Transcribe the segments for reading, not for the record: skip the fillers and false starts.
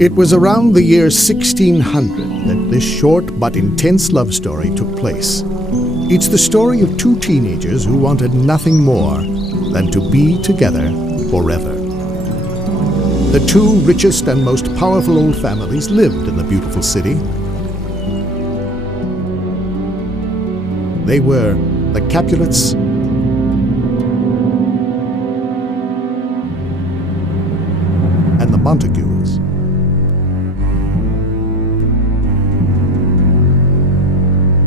It was around the year 1600 that this short but intense love story took place. It's the story of two teenagers who wanted nothing more than to be together forever. The two richest and most powerful old families lived in the beautiful city. They were the Capulets and the Montagues.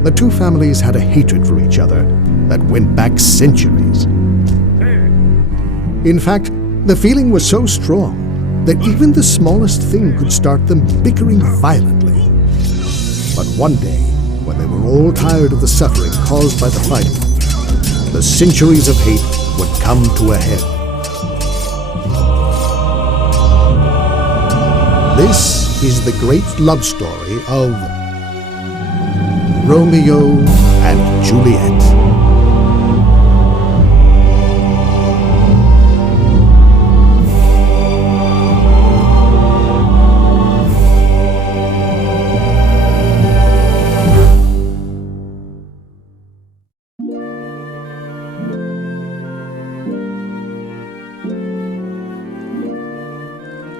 The two families had a hatred for each other that went back centuries. In fact, the feeling was so strong that even the smallest thing could start them bickering violently. But one day, when they were all tired of the suffering caused by the fighting, the centuries of hate would come to a head. This is the great love story of Romeo and Juliet.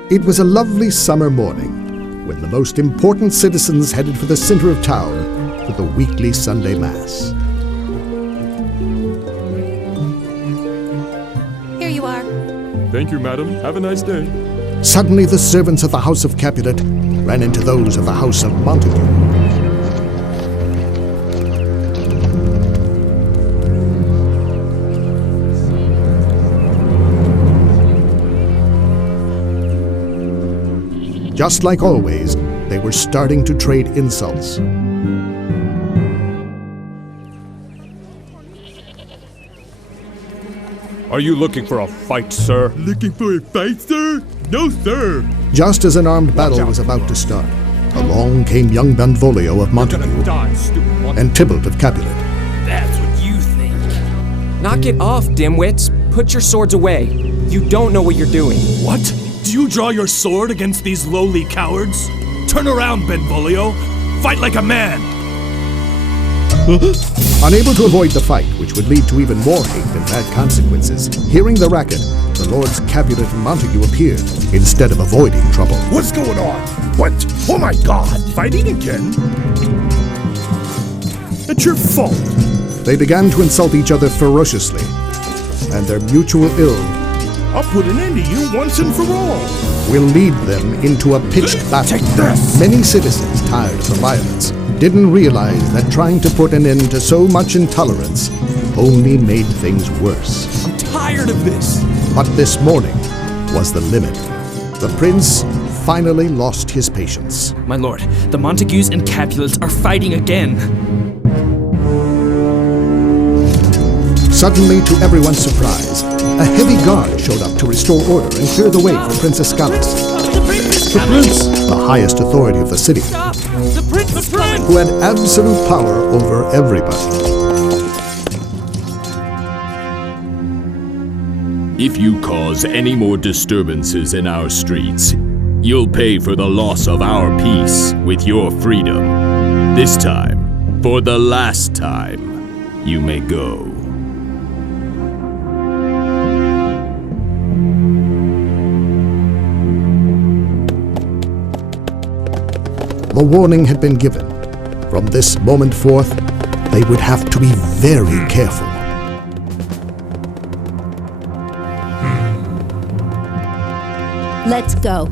It was a lovely summer morning when the most important citizens headed for the center of town for the weekly Sunday Mass. Here you are. Thank you, madam. Have a nice day. Suddenly, the servants of the House of Capulet ran into those of the House of Montague. Just like always, they were starting to trade insults. Are you looking for a fight, sir? Looking for a fight, sir? No, sir. Just as an armed battle was about to start, along came young Benvolio of Montague and Tybalt of Capulet. That's what you think. Knock it off, dimwits. Put your swords away. You don't know what you're doing. What? Do you draw your sword against these lowly cowards? Turn around, Benvolio. Fight like a man. Unable to avoid the fight, which would lead to even more hate and bad consequences, hearing the racket, the lords Capulet and Montague appeared instead of avoiding trouble. What's going on? What? Oh my God! Fighting again? It's your fault. They began to insult each other ferociously, and their mutual ill I'll put an end to you once and for all. will lead them into a pitched battle. Take this! Many citizens, tired of the violence, didn't realize that trying to put an end to so much intolerance only made things worse. I'm tired of this. But this morning was the limit. The prince finally lost his patience. My lord, the Montagues and Capulets are fighting again. Suddenly, to everyone's surprise, a heavy guard showed up to restore order and clear the way for Princess Gallus. The prince, the highest authority of the city, Stop! The prince is coming! who had absolute power over everybody. If you cause any more disturbances in our streets, you'll pay for the loss of our peace with your freedom. This time, for the last time, you may go. The warning had been given. From this moment forth, they would have to be very careful. Let's go.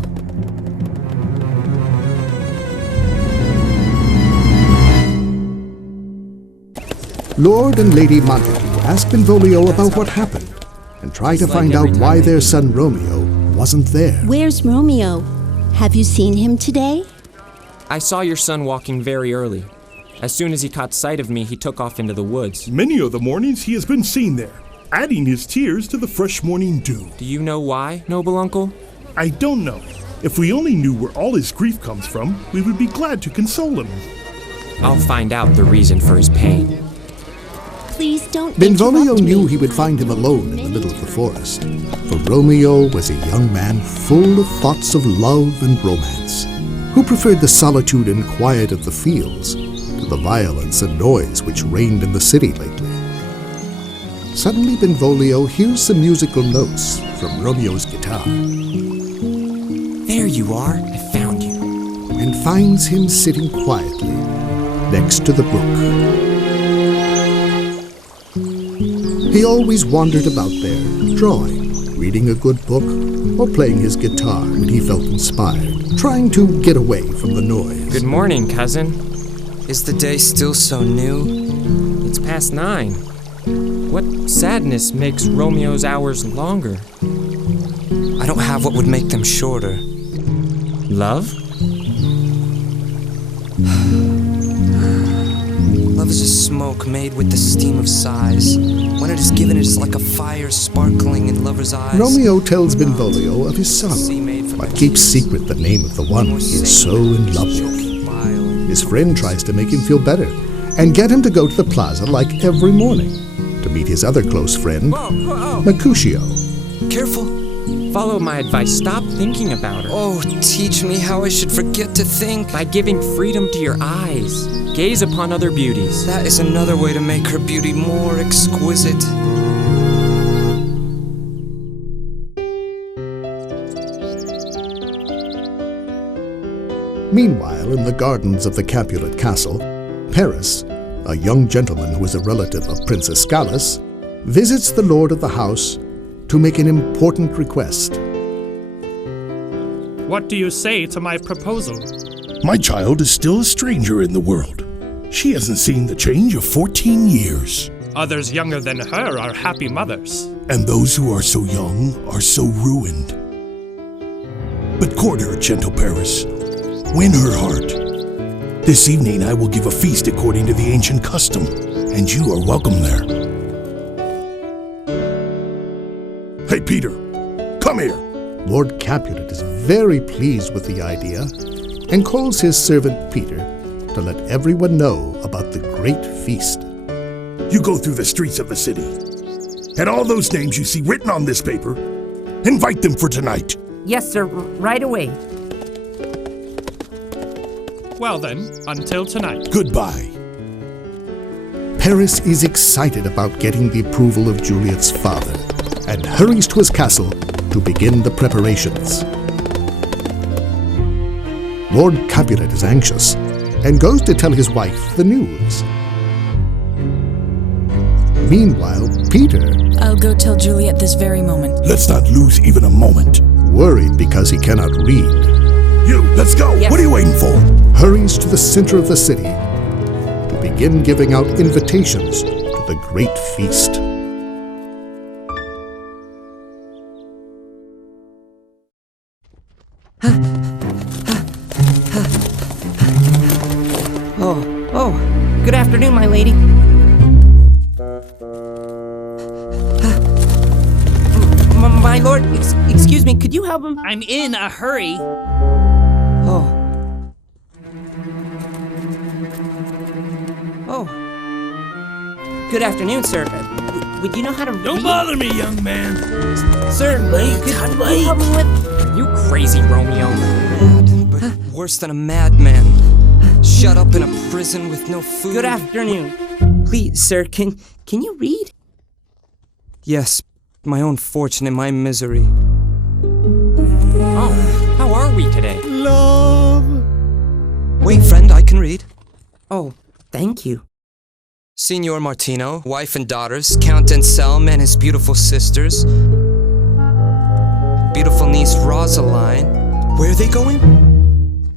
Lord and Lady Montague asked Benvolio about what happened and tried to find out why their son Romeo wasn't there. Where's Romeo? Have you seen him today? I saw your son walking very early. As soon as he caught sight of me, he took off into the woods. Many of the mornings he has been seen there, adding his tears to the fresh morning dew. Do you know why, noble uncle? I don't know. If we only knew where all his grief comes from, we would be glad to console him. I'll find out the reason for his pain. Please Don't Benvolio interrupt knew me. he would find him alone in the middle of the forest, for Romeo was a young man full of thoughts of love and romance, who preferred the solitude and quiet of the fields to the violence and noise which reigned in the city lately. Suddenly Benvolio hears some musical notes from Romeo's guitar There you are. I found you. and finds him sitting quietly next to the brook. He always wandered about there, drawing, reading a good book, or playing his guitar when he felt inspired, trying to get away from the noise. Good morning, cousin. Is the day still so new? It's past 9. What sadness makes Romeo's hours longer? I don't have what would make them shorter. Love? Love is a smoke made with the steam of sighs. When it is given, it is like a fire sparkling in lovers' eyes. Romeo tells Benvolio of his sorrow, but keeps secret the name of the one he is so in love with. His friend tries to make him feel better and get him to go to the plaza like every morning to meet his other close friend, Mercutio. Careful. Follow my advice. Stop thinking about her. Oh, teach me how I should forget to think. By giving freedom to your eyes. Gaze upon other beauties. That is another way to make her beauty more exquisite. Meanwhile, in the gardens of the Capulet castle, Paris, a young gentleman who is a relative of Princess Scalus, visits the lord of the house to make an important request. What do you say to my proposal? My child is still a stranger in the world. She hasn't seen the change of 14 years. Others younger than her are happy mothers. And those who are so young are so ruined. But court her, gentle Paris. Win her heart. This evening I will give a feast according to the ancient custom, and you are welcome there. Hey, Peter, come here. Lord Capulet is very pleased with the idea and calls his servant Peter to let everyone know about the great feast. You go through the streets of the city, and all those names you see written on this paper, invite them for tonight. Yes, sir, right away. Well then, until tonight. Goodbye. Paris is excited about getting the approval of Juliet's father and hurries to his castle to begin the preparations. Lord Capulet is anxious and goes to tell his wife the news. Meanwhile, Peter, I'll go tell Juliet this very moment. Let's not lose even a moment. worried because he cannot read, You, let's go. Yes. What are you waiting for? hurries to the center of the city to begin giving out invitations to the great feast. Oh, good afternoon, my lady. My lord, excuse me, could you help him? I'm in a hurry. Oh. Oh. Good afternoon, sir. Would you know how to read? Don't bother me, young man. Sir, could you help me with... Are you crazy, Romeo? Mad, but worse than a madman. Shut up in a prison with no food. Good afternoon. Please, sir, can you read? Yes, my own fortune and my misery. Oh, how are we today? Wait, friend, I can read. Oh, thank you. Signor Martino, wife and daughters, Count Anselm and his beautiful sisters, beautiful niece Rosaline. Where are they going?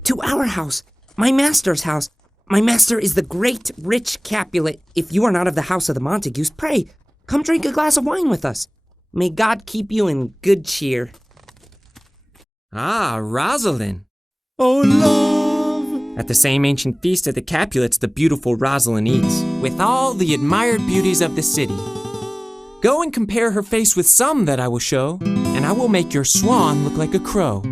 To our house, my master's house. My master is the great, rich Capulet. If you are not of the house of the Montagues, pray, come drink a glass of wine with us. May God keep you in good cheer. Ah, Rosalind. Oh, love. At the same ancient feast of the Capulets, the beautiful Rosalind eats, with all the admired beauties of the city. Go and compare her face with some that I will show, and I will make your swan look like a crow.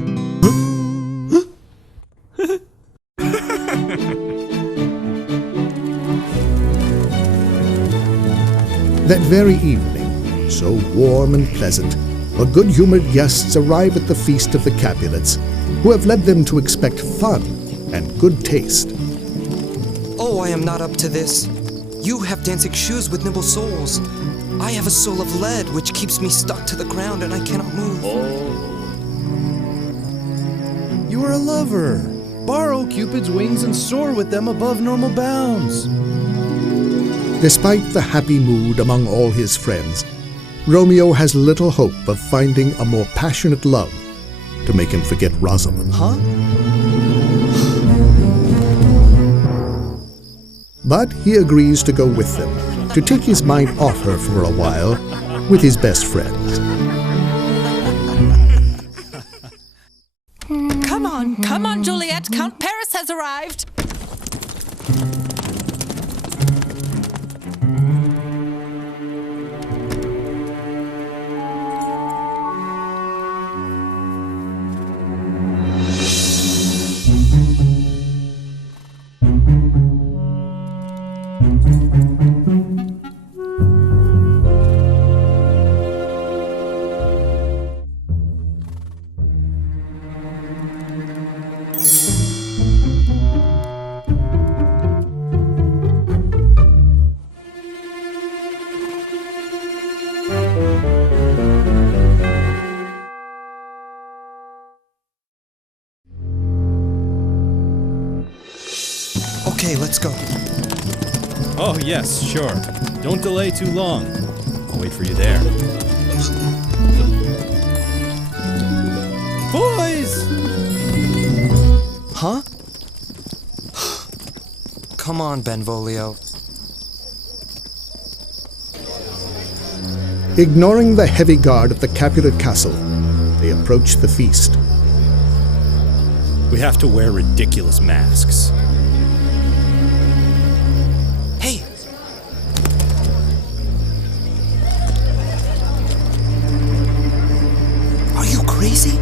That very evening, so warm and pleasant, the good-humored guests arrive at the feast of the Capulets, who have led them to expect fun and good taste. Oh, I am not up to this. You have dancing shoes with nimble soles. I have a soul of lead which keeps me stuck to the ground and I cannot move. You are a lover. Borrow Cupid's wings and soar with them above normal bounds. Despite the happy mood among all his friends, Romeo has little hope of finding a more passionate love to make him forget Rosalind. Huh? But he agrees to go with them, to take his mind off her for a while with his best friends. Come on, Juliet. Count Paris has arrived. Okay, let's go. Oh, yes, sure. Don't delay too long. I'll wait for you there. Boys! Huh? Come on, Benvolio. Ignoring the heavy guard of the Capulet castle, they approach the feast. We have to wear ridiculous masks. Hey! Are you crazy?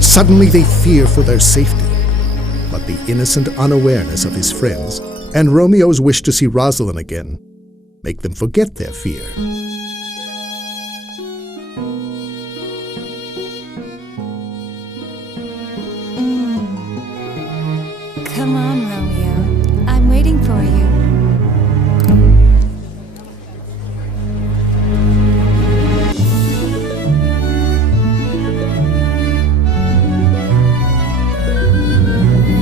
Suddenly they fear for their safety, but the innocent unawareness of his friends and Romeo's wish to see Rosalind again make them forget their fear. Come on, Romeo. I'm waiting for you.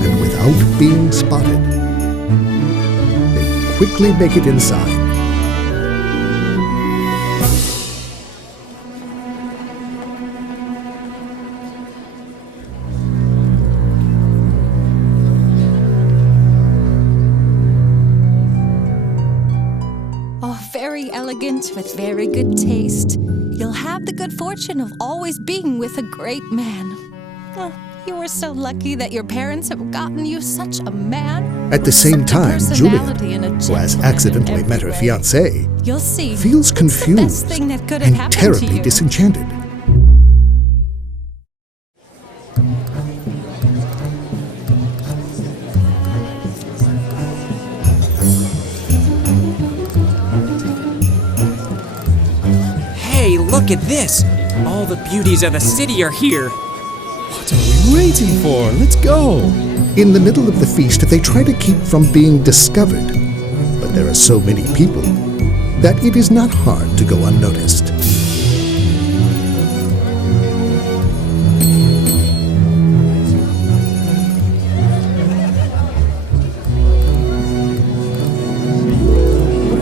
And without being spotted, they quickly make it inside. Very elegant, with very good taste. You'll have the good fortune of always being with a great man. Oh, you were so lucky that your parents have gotten you such a man. At the same time, Juliet, who has accidentally met her fiancé, You'll see, feels confused and terribly disenchanted. Hey, look at this! All the beauties of the city are here! What are we waiting for? Let's go! In the middle of the feast, they try to keep from being discovered, but there are so many people that it is not hard to go unnoticed.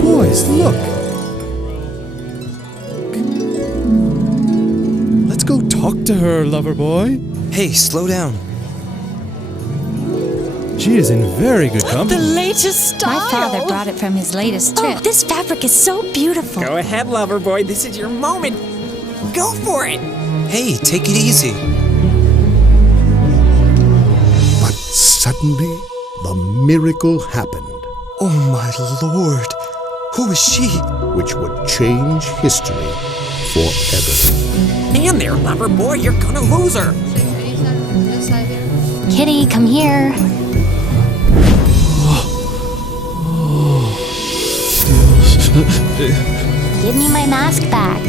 Boys, look! Let's go talk to her, lover boy. Hey, slow down. She is in very good company. The latest style. My father brought it from his latest trip. Oh, this fabric is so beautiful. Go ahead, lover boy, this is your moment! Go for it! Hey, take it easy. But suddenly, the miracle happened. Oh my lord. Who is she? which would change history forever. And there, lover boy, you're gonna lose her. Kitty, come here. Give me my mask back.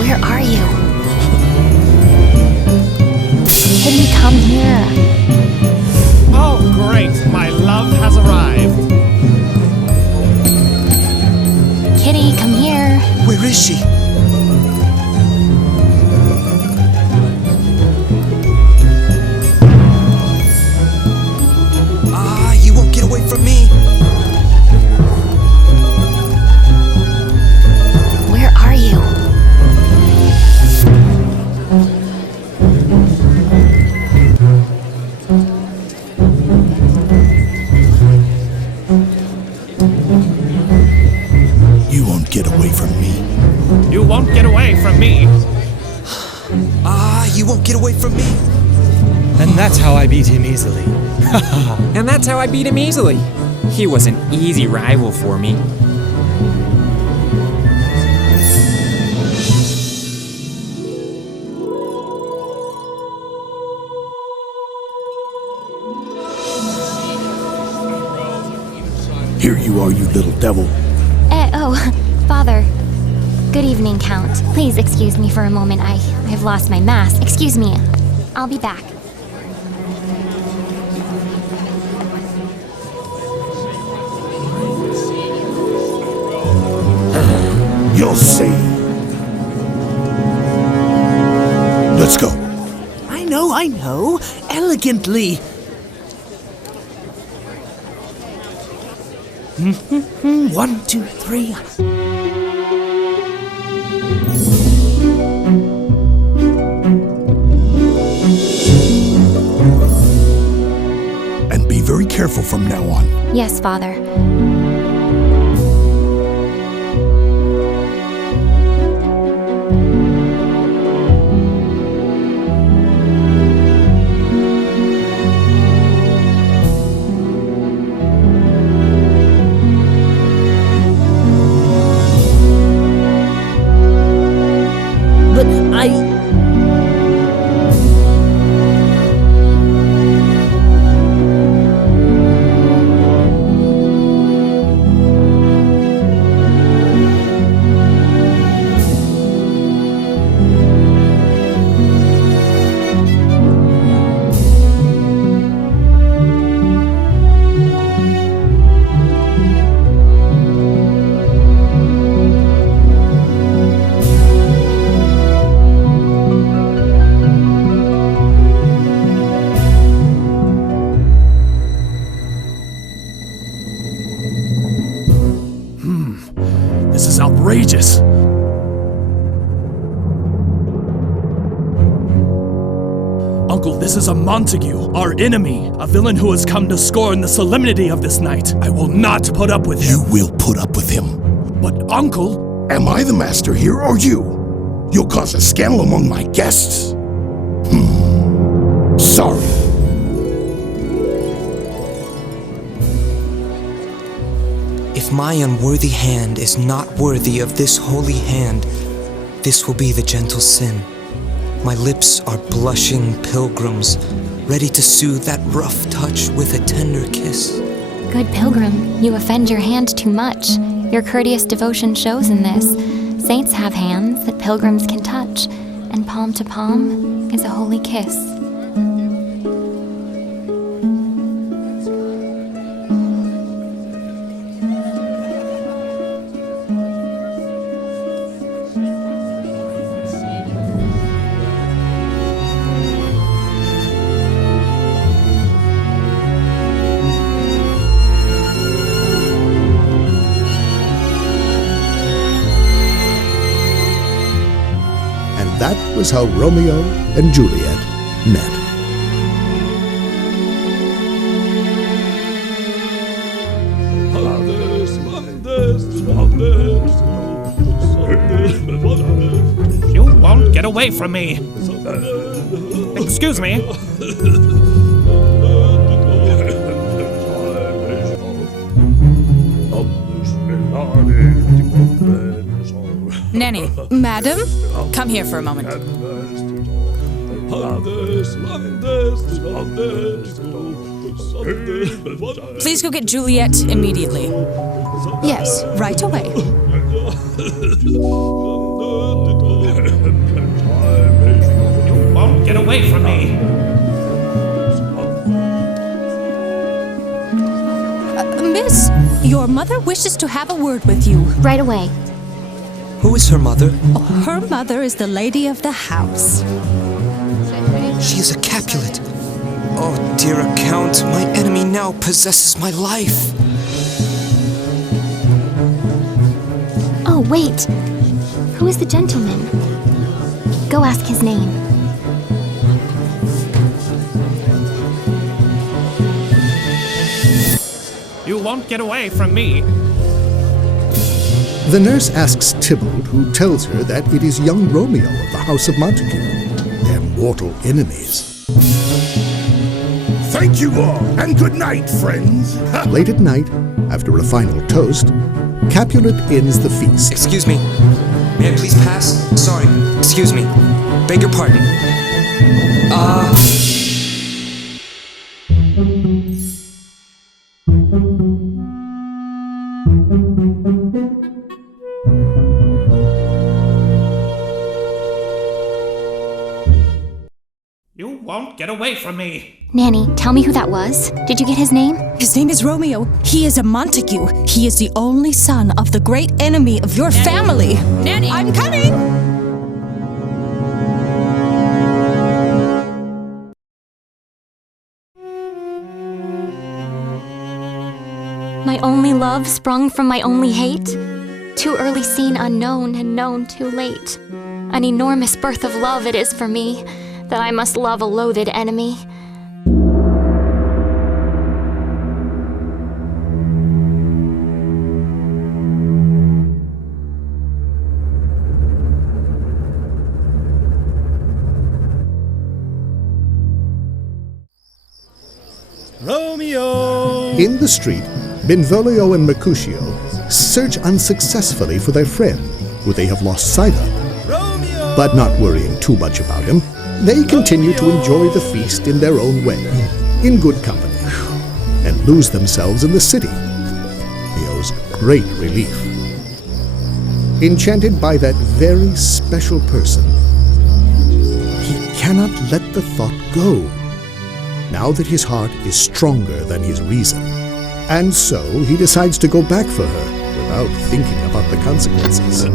Where are you? Kitty, come here. Oh, great. My love has arrived. Kitty, come here. Where is she? You won't get away from me. Where are you? You won't get away from me. You won't get away from me. You won't get away from me. And that's how I beat him easily. And that's how I beat him easily. He was an easy rival for me. Here you are, you little devil. Father. Good evening, Count. Please excuse me for a moment. I've lost my mask. Excuse me. I'll be back. You'll see. Let's go. I know. Elegantly. 1, 2, 3. And be very careful from now on. Yes, Father. This is outrageous. Uncle, this is a Montague, our enemy, a villain who has come to scorn the solemnity of this night. I will not put up with him. You will put up with him. But, Uncle... Am I the master here, or you? You'll cause a scandal among my guests. Sorry. If my unworthy hand is not worthy of this holy hand, this will be the gentle sin. My lips are blushing pilgrims, ready to soothe that rough touch with a tender kiss. Good pilgrim, you offend your hand too much. Your courteous devotion shows in this. Saints have hands that pilgrims can touch, and palm to palm is a holy kiss. That was how Romeo and Juliet met. You won't get away from me. Excuse me. Nanny. Madam? Come here for a moment. Please go get Juliet immediately. Yes, right away. You won't get away from me. Miss, your mother wishes to have a word with you. Right away. Who is her mother? Oh, her mother is the lady of the house. She is a Capulet. Oh, dear Count, my enemy now possesses my life. Oh, wait. Who is the gentleman? Go ask his name. You won't get away from me. The nurse asks Tybalt, who tells her that it is young Romeo of the House of Montague, their mortal enemies. Thank you all, and good night, friends. Late at night, after a final toast, Capulet ends the feast. Excuse me. May I please pass? Sorry. Excuse me. Beg your pardon. You won't get away from me. Nanny, tell me who that was. Did you get his name? His name is Romeo. He is a Montague. He is the only son of the great enemy of your family. Nanny! I'm coming! My only love sprung from my only hate? Too early seen unknown and known too late. An enormous birth of love it is for me, that I must love a loathed enemy. Romeo! In the street, Benvolio and Mercutio search unsuccessfully for their friend, who they have lost sight of. Romeo! But not worrying too much about him, they continue to enjoy the feast in their own way, in good company, and lose themselves in the city. Leo's great relief. Enchanted by that very special person, he cannot let the thought go, now that his heart is stronger than his reason. And so he decides to go back for her without thinking about the consequences.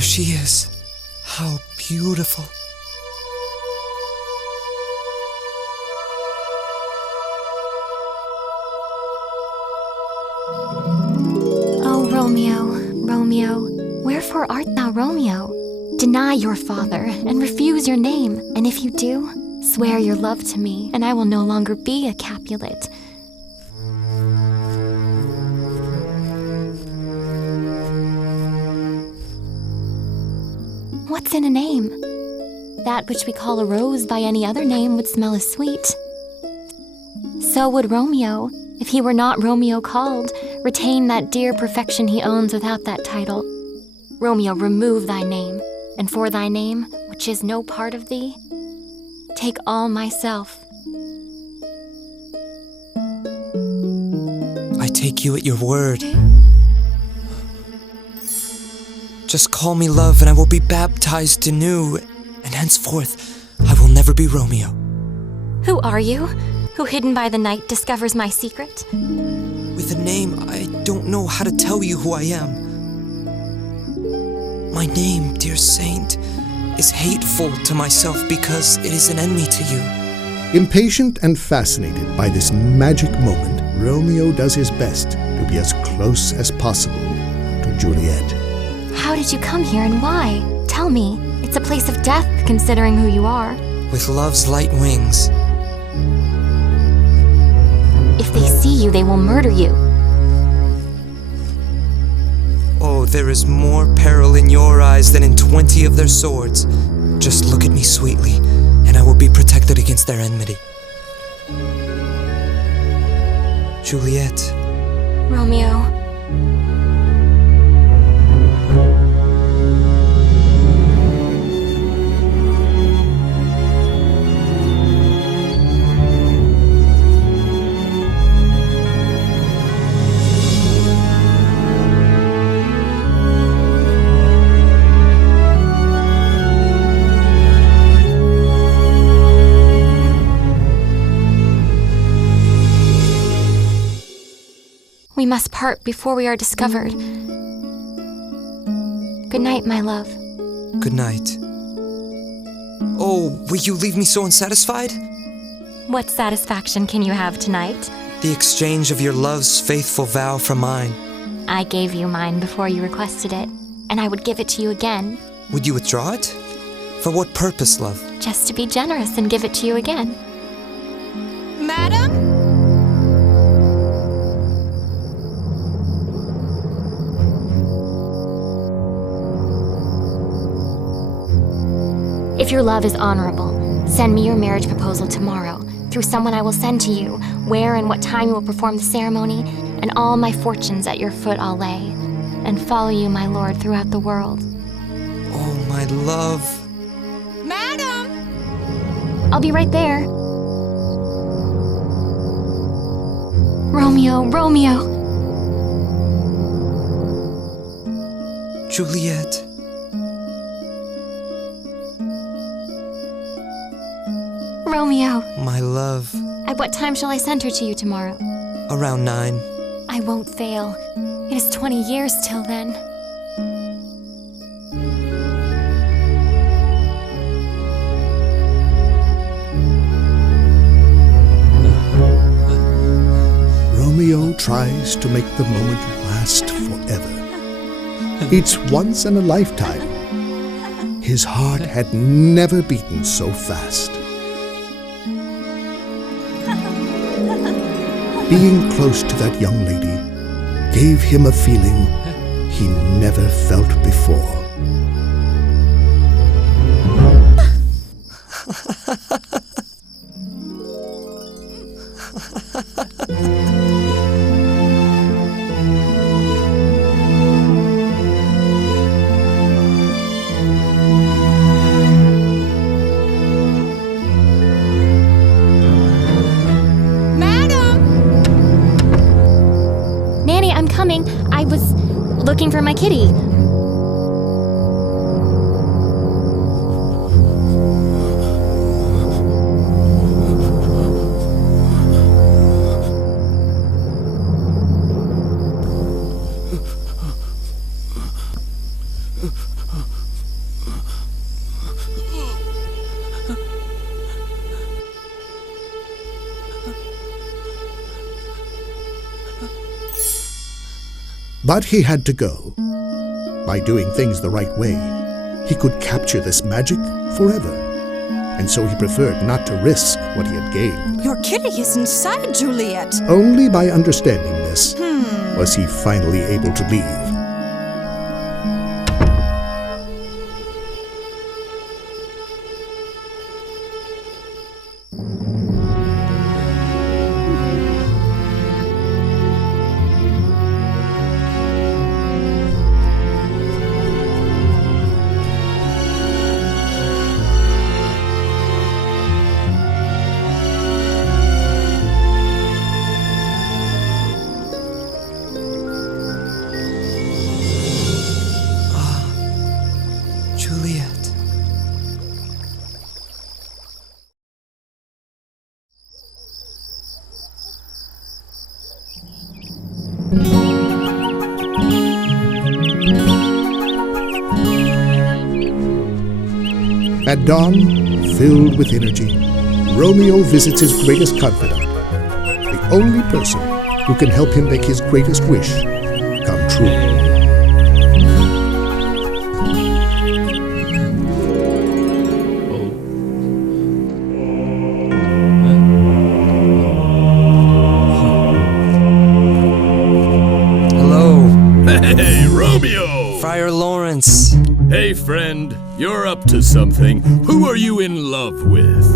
She is. How beautiful. Oh, Romeo, Romeo, wherefore art thou Romeo? Deny your father and refuse your name, and if you do, swear your love to me, and I will no longer be a Capulet. What's in a name? That which we call a rose by any other name would smell as sweet. So would Romeo, if he were not Romeo called, retain that dear perfection he owns without that title. Romeo, remove thy name, and for thy name, which is no part of thee, take all myself. I take take you at your word. Just call me love and I will be baptized anew, and henceforth I will never be Romeo. Who are you? Who, hidden by the night, discovers my secret? With a name, I don't know how to tell you who I am. My name, dear saint, is hateful to myself because it is an enemy to you. Impatient and fascinated by this magic moment, Romeo does his best to be as close as possible to Juliet. How did you come here and why? Tell me. It's a place of death, considering who you are. With love's light wings. If they see you, they will murder you. Oh, there is more peril in your eyes than in 20 of their swords. Just look at me sweetly, and I will be protected against their enmity. Juliet. Romeo. We must part before we are discovered. Good night, my love. Good night. Oh, will you leave me so unsatisfied? What satisfaction can you have tonight? The exchange of your love's faithful vow for mine. I gave you mine before you requested it, and I would give it to you again. Would you withdraw it? For what purpose, love? Just to be generous and give it to you again. Madam? If your love is honorable, send me your marriage proposal tomorrow, through someone I will send to you, where and what time you will perform the ceremony, and all my fortunes at your foot I'll lay, and follow you, my lord, throughout the world. Oh, my love. Madam! I'll be right there. Romeo, Romeo! Juliet. Romeo. My love. At what time shall I send her to you tomorrow? Around 9. I won't fail. It is 20 years till then. Romeo tries to make the moment last forever. It's once in a lifetime. His heart had never beaten so fast. Being close to that young lady gave him a feeling he never felt before. I was looking for my kitty. But he had to go. By doing things the right way, he could capture this magic forever. And so he preferred not to risk what he had gained. Your kitty is inside, Juliet. Only by understanding this was he finally able to leave. At dawn, filled with energy, Romeo visits his greatest confidant, the only person who can help him make his greatest wish come true. Hey, Romeo! Friar Lawrence. Hey, friend. You're up to something. Who are you in love with?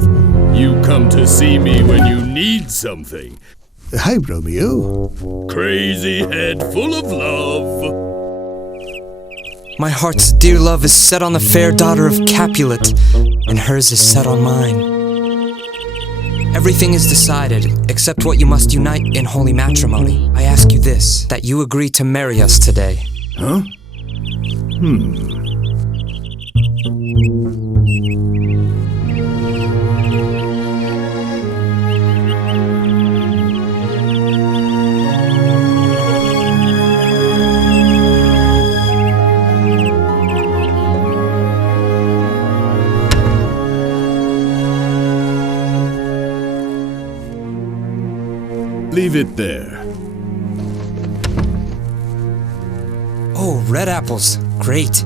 You come to see me when you need something. Hi, Romeo. Crazy head full of love. My heart's dear love is set on the fair daughter of Capulet, and hers is set on mine. Everything is decided, except what you must unite in holy matrimony. I ask you this, that you agree to marry us today. Huh? Leave it there. Oh, red apples. Great.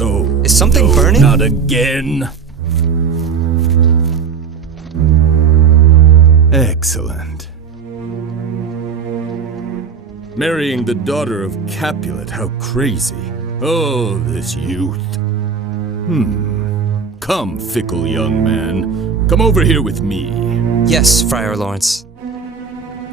Oh, is something no, burning? Not again. Excellent. Marrying the daughter of Capulet, how crazy. Oh, this youth. Come, fickle young man. Come over here with me. Yes, Friar Lawrence.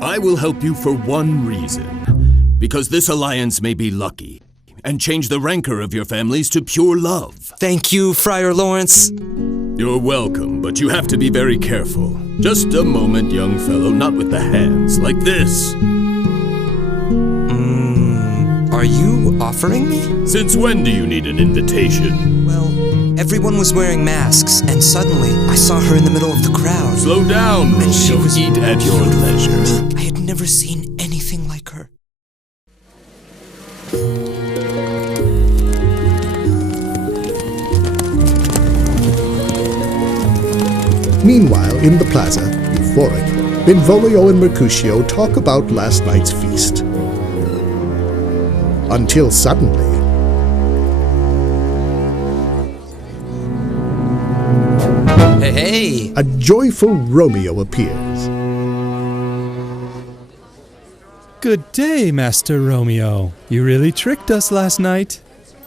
I will help you for one reason. Because this alliance may be lucky, and change the rancor of your families to pure love. Thank you, Friar Lawrence. You're welcome, but you have to be very careful. Just a moment, young fellow, not with the hands, like this. Are you offering me? Since when do you need an invitation? Well, everyone was wearing masks, and suddenly I saw her in the middle of the crowd. Slow down, Romeo. She was eat at your leisure. I had never seen anything like her. Meanwhile, in the plaza, euphoric, Benvolio and Mercutio talk about last night's feast. Until suddenly... Hey! A joyful Romeo appears. Good day, Master Romeo. You really tricked us last night.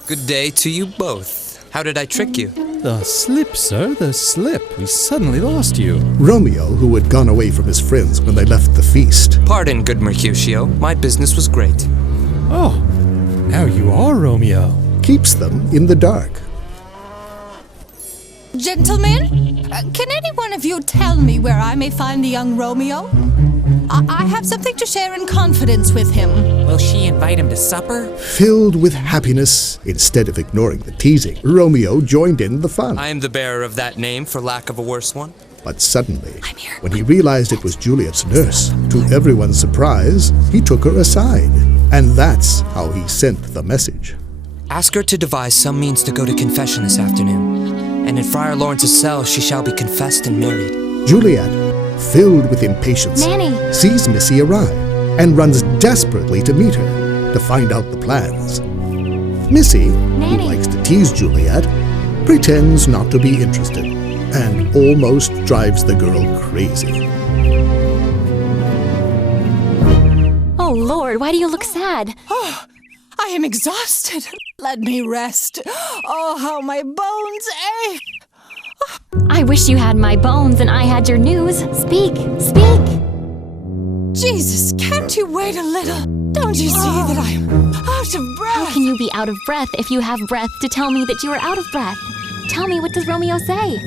Good day to you both. How did I trick you? The slip, sir, the slip. We suddenly lost you. Romeo, who had gone away from his friends when they left the feast. Pardon, good Mercutio. My business was great. Oh, now you are Romeo. Keeps them in the dark. Gentlemen, can any one of you tell me where I may find the young Romeo? I have something to share in confidence with him. Will she invite him to supper? Filled with happiness, instead of ignoring the teasing, Romeo joined in the fun. I am the bearer of that name, for lack of a worse one. But suddenly, when he realized it was Juliet's nurse, to everyone's surprise, he took her aside. And that's how he sent the message. Ask her to devise some means to go to confession this afternoon. And in Friar Lawrence's cell she shall be confessed and married. Juliet, filled with impatience, sees Missy arrive and runs desperately to meet her to find out the plans. Missy, who likes to tease Juliet, pretends not to be interested and almost drives the girl crazy. Oh, Lord, why do you look sad? Oh, I am exhausted. Let me rest. Oh, how my bones ache. I wish you had my bones and I had your news. Speak, speak. Jesus, can't you wait a little? Don't you see that I'm out of breath? How can you be out of breath if you have breath to tell me that you are out of breath? Tell me, what does Romeo say?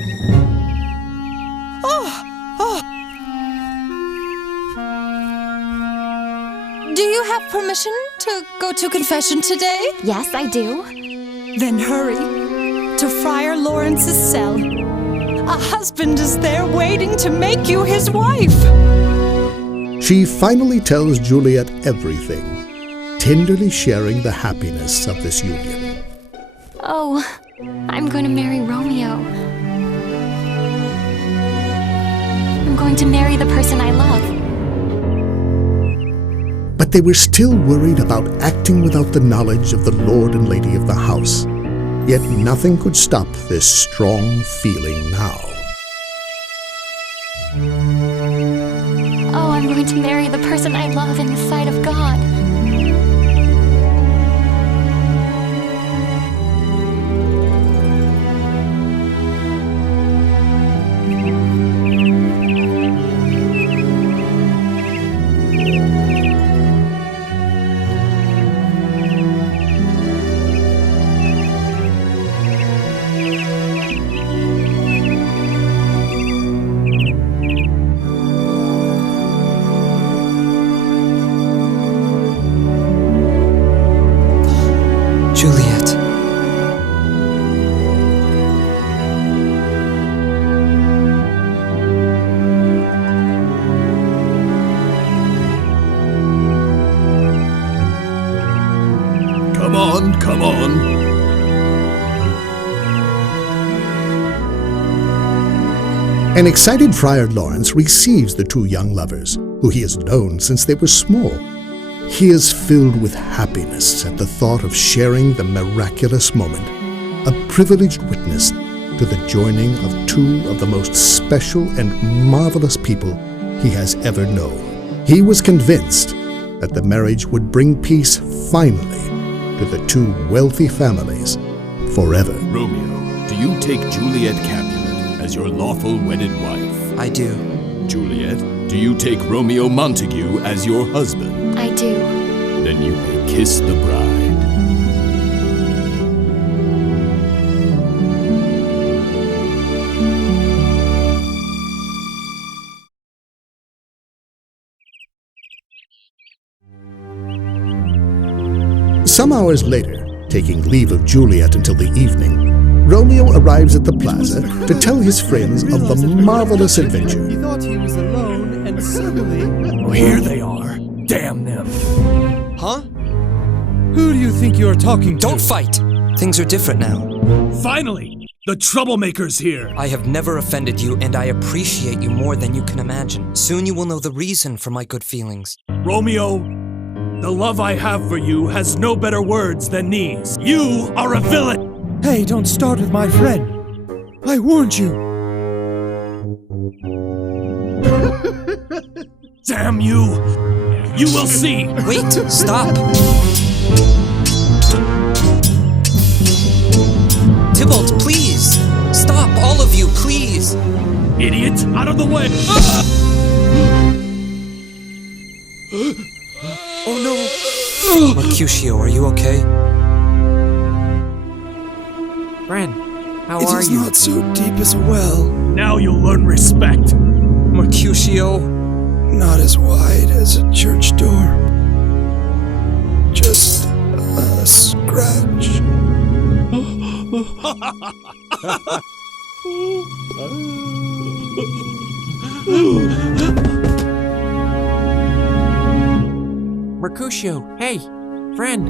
Do you have permission to go to confession today? Yes, I do. Then hurry to Friar Lawrence's cell. A husband is there waiting to make you his wife. She finally tells Juliet everything, tenderly sharing the happiness of this union. Oh, I'm going to marry Romeo. I'm going to marry the person I love. But they were still worried about acting without the knowledge of the lord and lady of the house. Yet nothing could stop this strong feeling now. Oh, I'm going to marry the person I love in the sight of God. Juliet. Come on, come on. An excited Friar Lawrence receives the two young lovers, who he has known since they were small. He is filled with happiness at the thought of sharing the miraculous moment, a privileged witness to the joining of two of the most special and marvelous people he has ever known. He was convinced that the marriage would bring peace finally to the two wealthy families forever. Romeo, do you take Juliet Capulet as your lawful wedded wife? I do. Juliet, do you take Romeo Montague as your husband? I do. Then you may kiss the bride. Some hours later, taking leave of Juliet until the evening, Romeo arrives at the plaza to tell his friends of the marvelous adventure. He thought he was alone, and suddenly... Oh, here they are. Damn them. Huh? Who do you think you're talking to? Don't fight! Things are different now. Finally! The troublemaker's here! I have never offended you, and I appreciate you more than you can imagine. Soon you will know the reason for my good feelings. Romeo, the love I have for you has no better words than these. You are a villain! Hey, don't start with my friend. I warned you. Damn you! You will see! Wait, stop! Tybalt, please! Stop, all of you, please! Idiot! Out of the way! Oh no! Mercutio, are you okay? Friend, how It are is you? not so deep as a well. Now you'll learn respect. Mercutio. Not as wide as a church door. Just a scratch. Mercutio, hey, friend.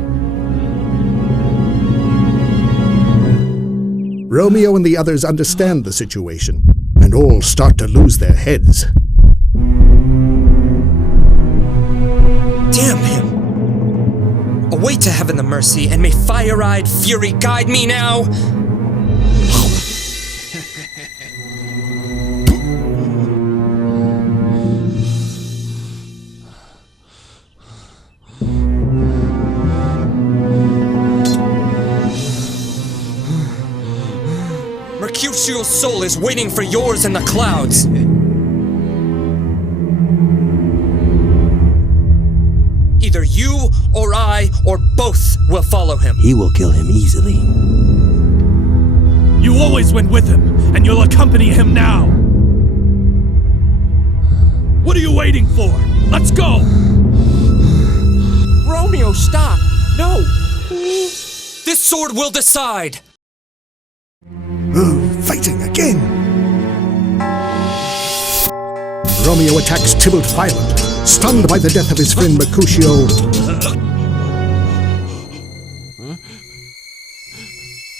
Romeo and the others understand the situation, and all start to lose their heads. Damn him! Away to heaven the mercy, and may fire-eyed fury guide me now! Mercutio's soul is waiting for yours in the clouds! Either you, or I, or both will follow him. He will kill him easily. You always went with him, and you'll accompany him now. What are you waiting for? Let's go! Romeo, stop! No! This sword will decide! Oh, fighting again! Romeo attacks Tybalt violently, stunned by the death of his friend Mercutio,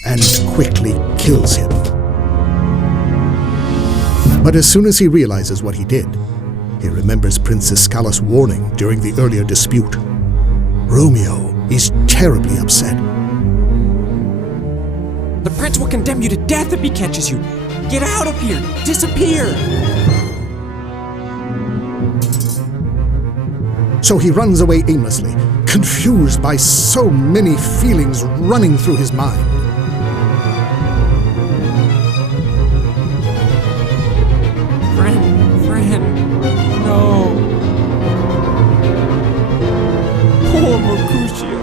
and quickly kills him. But as soon as he realizes what he did, he remembers Prince Escala's warning during the earlier dispute. Romeo is terribly upset. The prince will condemn you to death if he catches you. Get out of here! Disappear! So he runs away aimlessly, confused by so many feelings running through his mind. Friend, no. Poor Mercutio.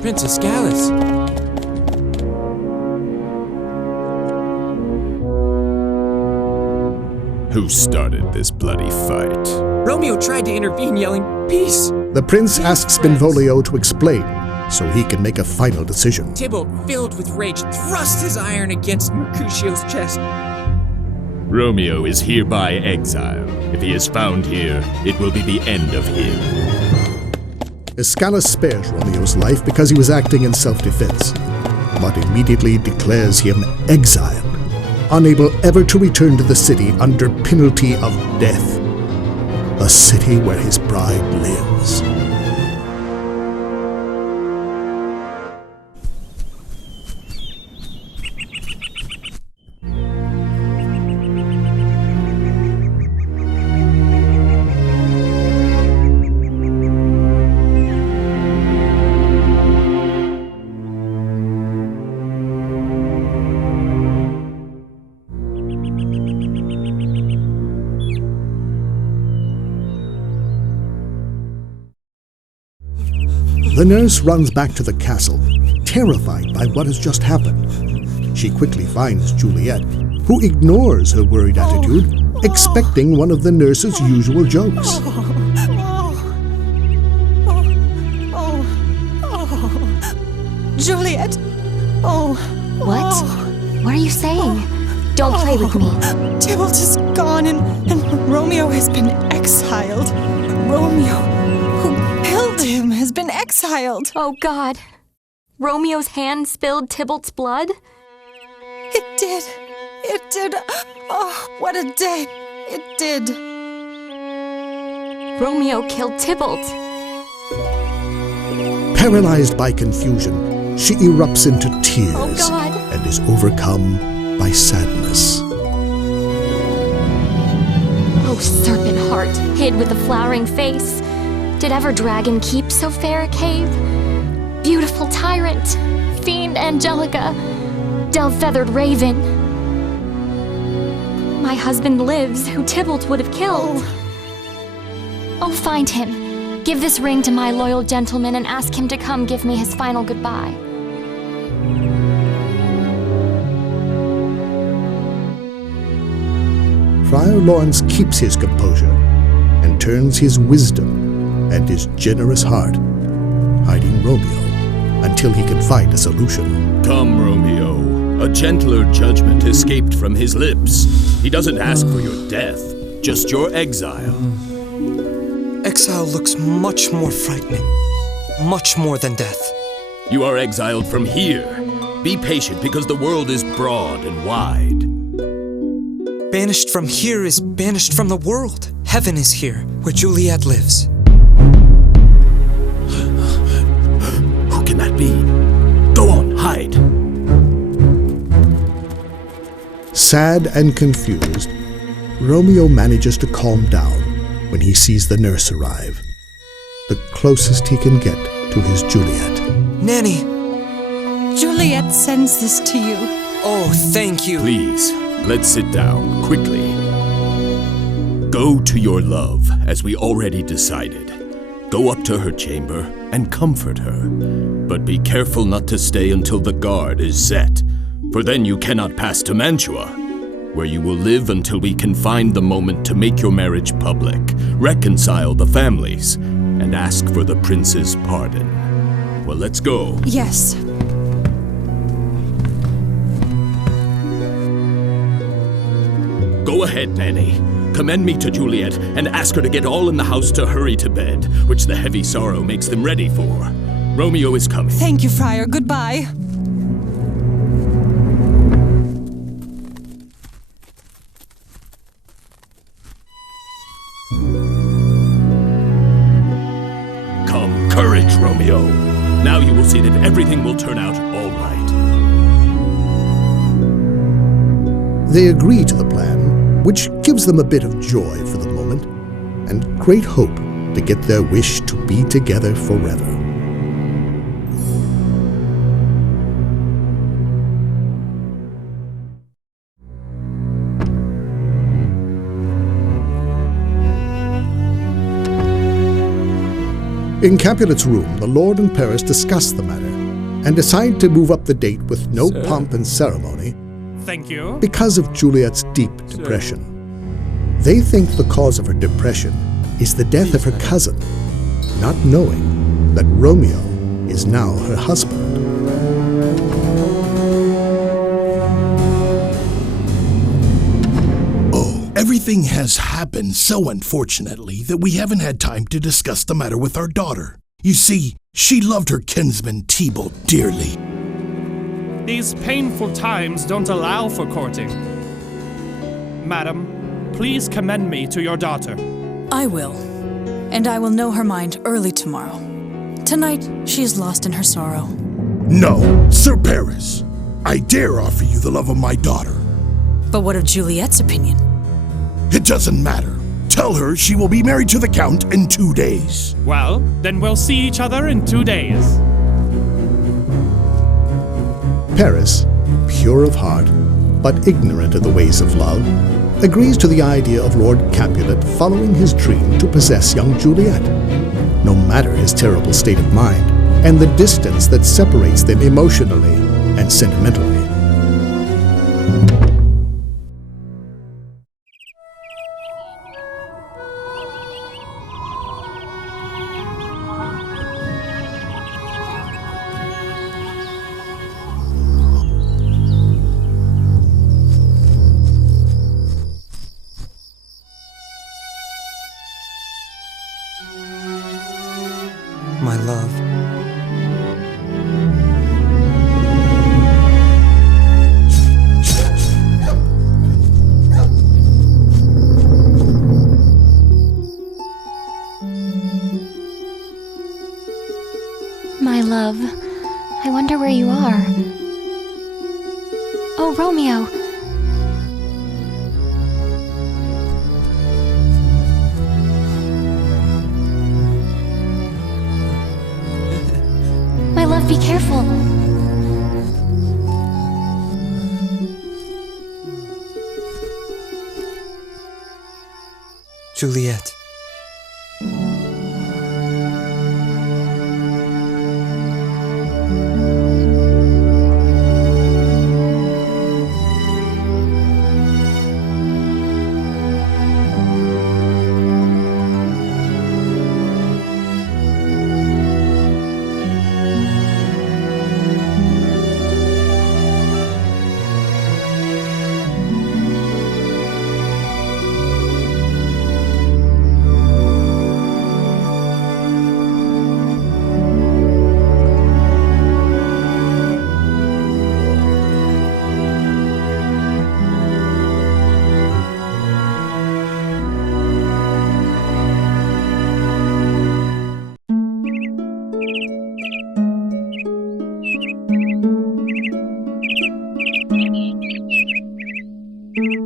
Prince Escalas. Who started this bloody fight? Romeo tried to intervene, yelling, "Peace!" The prince asks Benvolio to explain so he can make a final decision. Tybalt, filled with rage, thrust his iron against Mercutio's chest. Romeo is hereby exiled. If he is found here, it will be the end of him. Escalus spares Romeo's life because he was acting in self-defense, but immediately declares him exiled, unable ever to return to the city under penalty of death. The city where his bride lives. The nurse runs back to the castle, terrified by what has just happened. She quickly finds Juliet, who ignores her worried attitude, expecting one of the nurse's usual jokes. Juliet! Oh. What? What are you saying? Don't play with me. Tybalt is gone and Romeo has been exiled. Romeo, who killed him, has been exiled. Oh, God. Romeo's hand spilled Tybalt's blood? It did. It did. Oh, what a day. It did. Romeo killed Tybalt. Paralyzed by confusion, she erupts into tears Oh, God. and is overcome by sadness. Oh, serpent heart, hid with a flowering face. Did ever dragon keep so fair a cave? Beautiful tyrant, fiend Angelica, dove-feathered raven. My husband lives, who Tybalt would have killed. Oh, find him. Give this ring to my loyal gentleman and ask him to come give me his final goodbye. Friar Lawrence keeps his composure and turns his wisdom and his generous heart, hiding Romeo until he can find a solution. Come, Romeo. A gentler judgment escaped from his lips. He doesn't ask for your death, just your exile. Exile looks much more frightening. Much more than death. You are exiled from here. Be patient because the world is broad and wide. Banished from here is banished from the world. Heaven is here, where Juliet lives. Who can that be? Go on, hide. Sad and confused, Romeo manages to calm down when he sees the nurse arrive, the closest he can get to his Juliet. Nanny! Juliet sends this to you. Oh, thank you. Please, let's sit down, quickly. Go to your love, as we already decided. Go up to her chamber and comfort her. But be careful not to stay until the guard is set, for then you cannot pass to Mantua. where you will live until we can find the moment to make your marriage public, reconcile the families, and ask for the prince's pardon. Well, let's go. Yes. Go ahead, Nanny. Commend me to Juliet and ask her to get all in the house to hurry to bed, which the heavy sorrow makes them ready for. Romeo is coming. Thank you, Friar. Goodbye. Come, courage, Romeo. Now you will see that everything will turn out all right. They agree to the plan, which gives them a bit of joy for the moment, and great hope to get their wish to be together forever. In Capulet's room, the Lord and Paris discuss the matter and decide to move up the date with no pomp and ceremony. Thank you. Because of Juliet's deep depression. They think the cause of her depression is the death of her cousin, not knowing that Romeo is now her husband. Everything has happened so unfortunately that we haven't had time to discuss the matter with our daughter. You see, she loved her kinsman Thibault dearly. These painful times don't allow for courting. Madam, please commend me to your daughter. I will. And I will know her mind early tomorrow. Tonight, she is lost in her sorrow. No, Sir Paris. I dare offer you the love of my daughter. But what of Juliet's opinion? It doesn't matter. Tell her she will be married to the Count in 2 days. Well, then we'll see each other in 2 days. Paris, pure of heart, but ignorant of the ways of love, agrees to the idea of Lord Capulet following his dream to possess young Juliet, no matter his terrible state of mind and the distance that separates them emotionally and sentimentally. My love. My love, I wonder where you are. Oh, Romeo. My love, be careful. Juliet.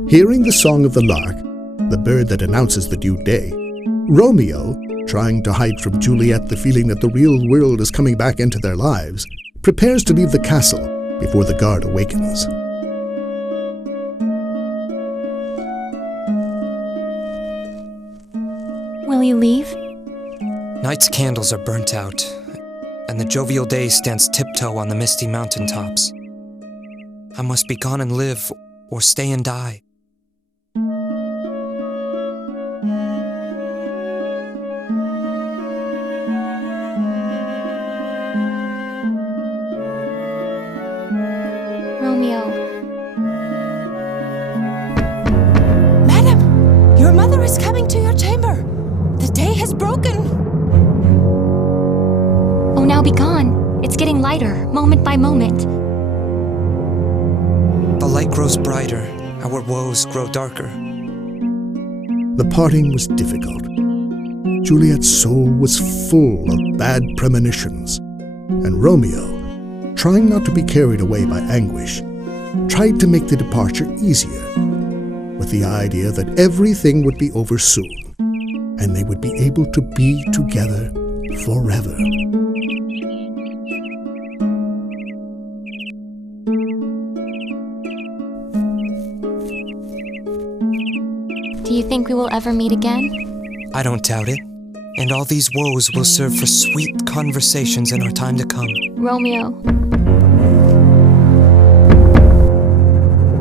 Hearing the song of the lark, the bird that announces the due day, Romeo, trying to hide from Juliet the feeling that the real world is coming back into their lives, prepares to leave the castle before the guard awakens. Will you leave? Night's candles are burnt out, and the jovial day stands tiptoe on the misty mountaintops. I must be gone and live, or stay and die. has broken. Oh, now be gone. It's getting lighter, moment by moment. The light grows brighter, our woes grow darker. The parting was difficult. Juliet's soul was full of bad premonitions, and Romeo, trying not to be carried away by anguish, tried to make the departure easier, with the idea that everything would be over soon, and they would be able to be together forever. Do you think we will ever meet again? I don't doubt it. And all these woes will serve for sweet conversations in our time to come. Romeo.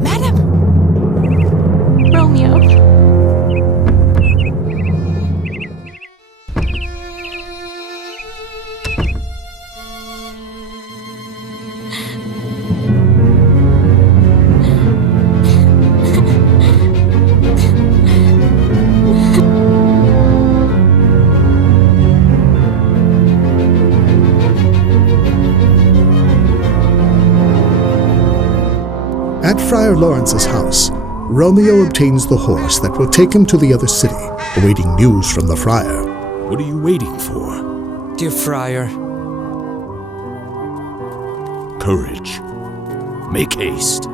Madam! Romeo. At Friar Lawrence's house, Romeo obtains the horse that will take him to the other city, awaiting news from the friar. What are you waiting for? Dear Friar. Courage. Make haste.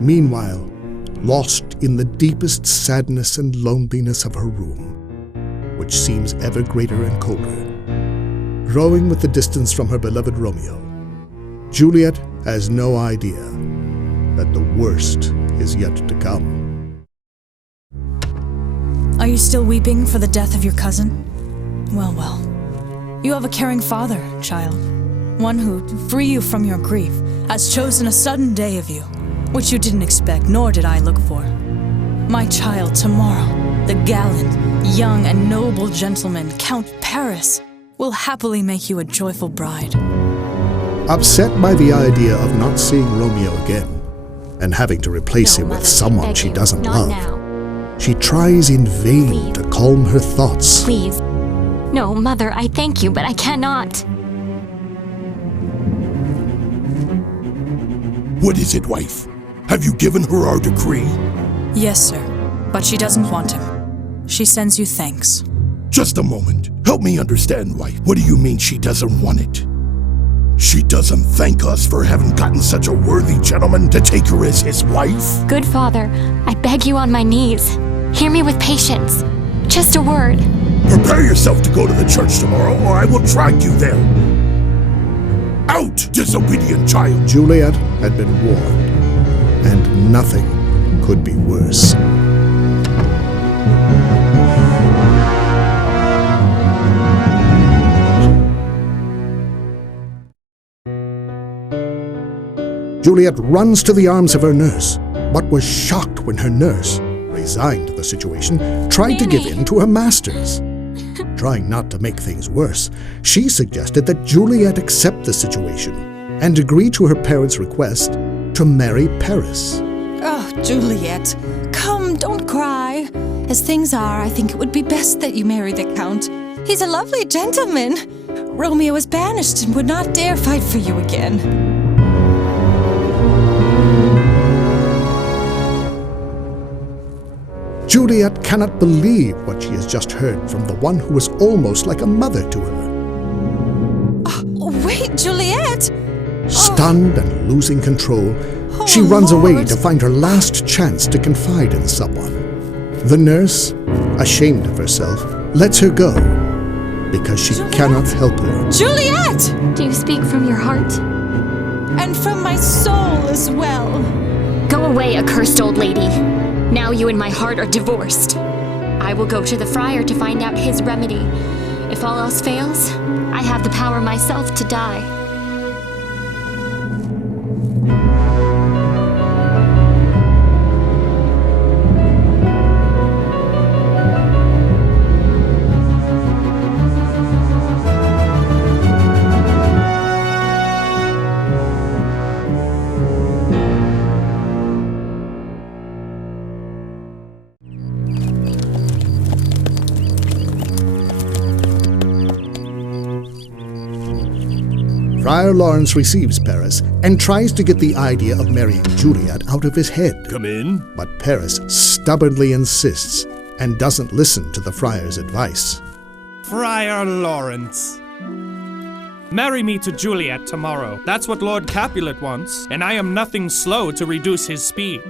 Meanwhile, lost in the deepest sadness and loneliness of her room, which seems ever greater and colder, growing with the distance from her beloved Romeo, Juliet has no idea that the worst is yet to come. Are you still weeping for the death of your cousin? Well, well. You have a caring father, child. One who, to free you from your grief, has chosen a sudden day of you, which you didn't expect, nor did I look for. My child, tomorrow, the gallant, young, and noble gentleman, Count Paris, will happily make you a joyful bride. Upset by the idea of not seeing Romeo again, and having to replace him with someone she doesn't love, she tries in vain to calm her thoughts. Please. No, Mother, I thank you, but I cannot. What is it, wife? Have you given her our decree? Yes, sir, but she doesn't want him. She sends you thanks. Just a moment. Help me understand, wife. What do you mean she doesn't want it? She doesn't thank us for having gotten such a worthy gentleman to take her as his wife? Good father, I beg you on my knees. Hear me with patience. Just a word. Prepare yourself to go to the church tomorrow, or I will drag you there. Out, disobedient child! Juliet had been warned, and nothing could be worse. Juliet runs to the arms of her nurse, but was shocked when her nurse, resigned to the situation, tried to give in to her masters. Trying not to make things worse, she suggested that Juliet accept the situation and agree to her parents' request to marry Paris. Oh, Juliet, come, don't cry. As things are, I think it would be best that you marry the Count. He's a lovely gentleman. Romeo is banished and would not dare fight for you again. Juliet cannot believe what she has just heard from the one who was almost like a mother to her. Oh, wait, Juliet! Stunned and losing control, she runs away to find her last chance to confide in someone. The nurse, ashamed of herself, lets her go because she cannot help her. Juliet! Do you speak from your heart? And from my soul as well. Go away, accursed old lady. Now you and my heart are divorced. I will go to the friar to find out his remedy. If all else fails, I have the power myself to die. Friar Lawrence receives Paris and tries to get the idea of marrying Juliet out of his head. Come in. But Paris stubbornly insists and doesn't listen to the friar's advice. Friar Lawrence. Marry me to Juliet tomorrow. That's what Lord Capulet wants, and I am nothing slow to reduce his speed.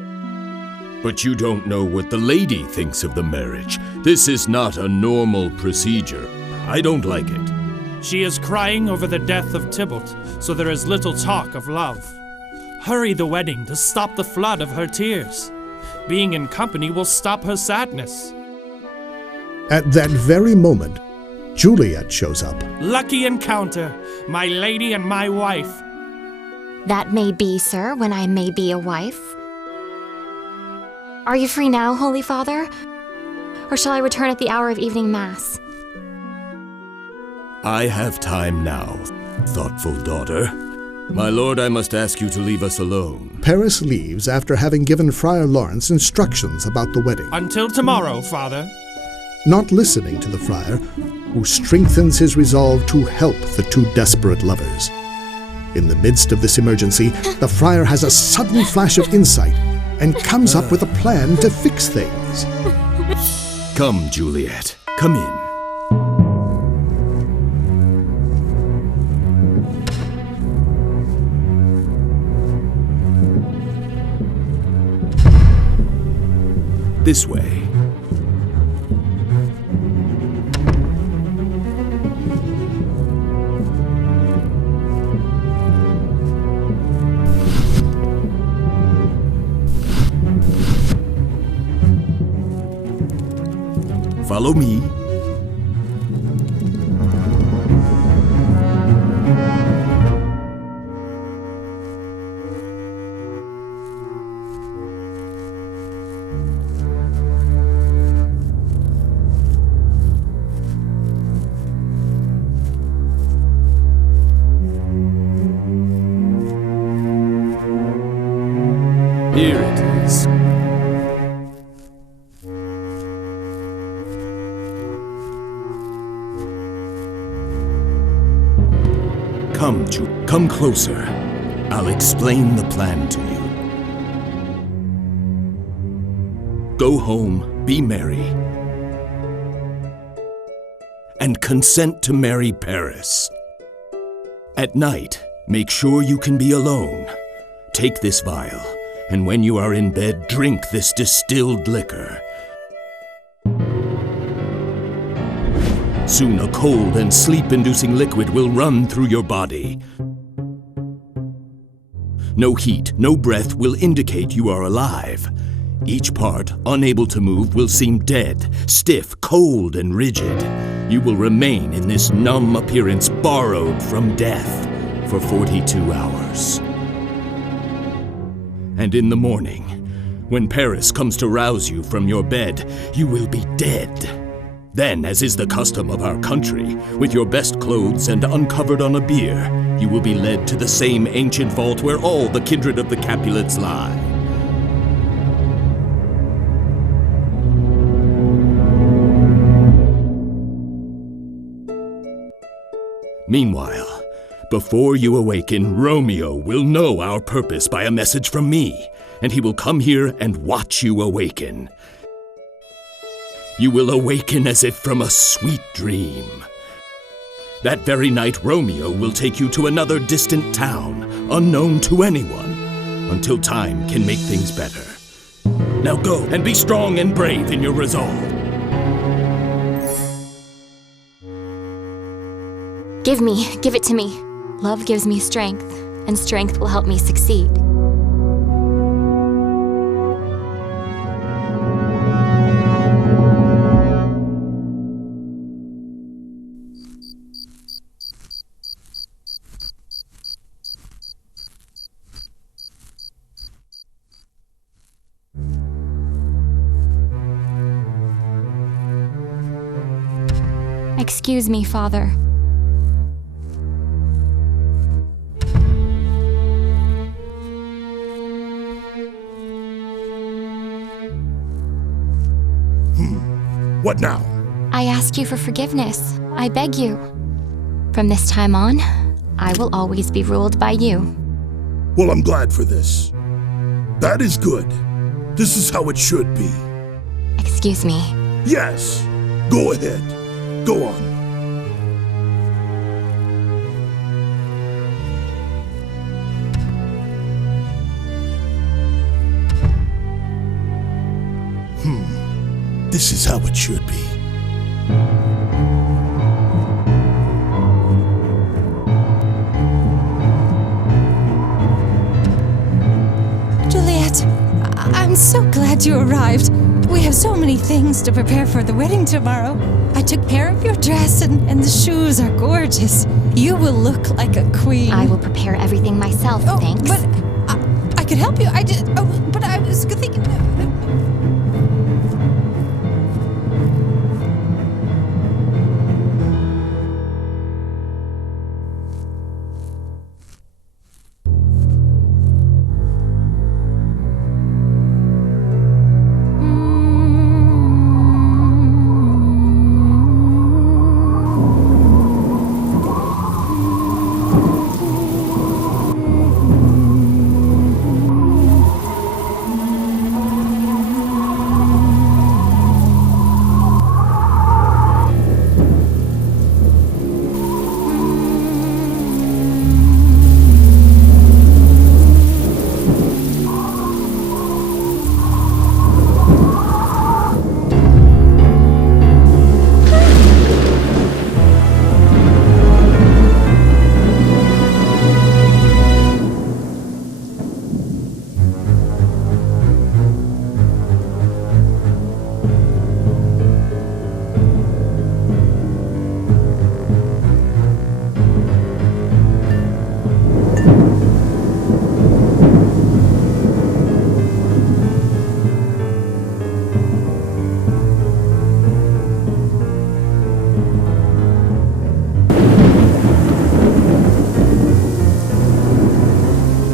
But you don't know what the lady thinks of the marriage. This is not a normal procedure. I don't like it. She is crying over the death of Tybalt, so there is little talk of love. Hurry the wedding to stop the flood of her tears. Being in company will stop her sadness. At that very moment, Juliet shows up. Lucky encounter, my lady and my wife. That may be, sir, when I may be a wife. Are you free now, Holy Father? Or shall I return at the hour of evening mass? I have time now, thoughtful daughter. My lord, I must ask you to leave us alone. Paris leaves after having given Friar Lawrence instructions about the wedding. Until tomorrow, Father. Not listening to the friar, who strengthens his resolve to help the two desperate lovers. In the midst of this emergency, the friar has a sudden flash of insight and comes up with a plan to fix things. Come, Juliet. Come in. This way. Follow me. Here it is. Come closer. I'll explain the plan to you. Go home, be merry, and consent to marry Paris. At night, make sure you can be alone. Take this vial, and when you are in bed, drink this distilled liquor. Soon a cold and sleep-inducing liquid will run through your body. No heat, no breath will indicate you are alive. Each part, unable to move, will seem dead, stiff, cold, and rigid. You will remain in this numb appearance borrowed from death for 42 hours. And in the morning, when Paris comes to rouse you from your bed, you will be dead. Then, as is the custom of our country, with your best clothes and uncovered on a bier, you will be led to the same ancient vault where all the kindred of the Capulets lie. Meanwhile, before you awaken, Romeo will know our purpose by a message from me, and he will come here and watch you awaken. You will awaken as if from a sweet dream. That very night, Romeo will take you to another distant town, unknown to anyone, until time can make things better. Now go and be strong and brave in your resolve. Give it to me. Love gives me strength, and strength will help me succeed. Excuse me, Father. What now? I ask you for forgiveness. I beg you. From this time on, I will always be ruled by you. Well, I'm glad for this. That is good. This is how it should be. Excuse me. Yes. Go ahead. Go on. This is how it should be. Juliet, I'm so glad you arrived. We have so many things to prepare for the wedding tomorrow. I took care of your dress and the shoes are gorgeous. You will look like a queen. I will prepare everything myself, thanks. But I could help you. But I was thinking...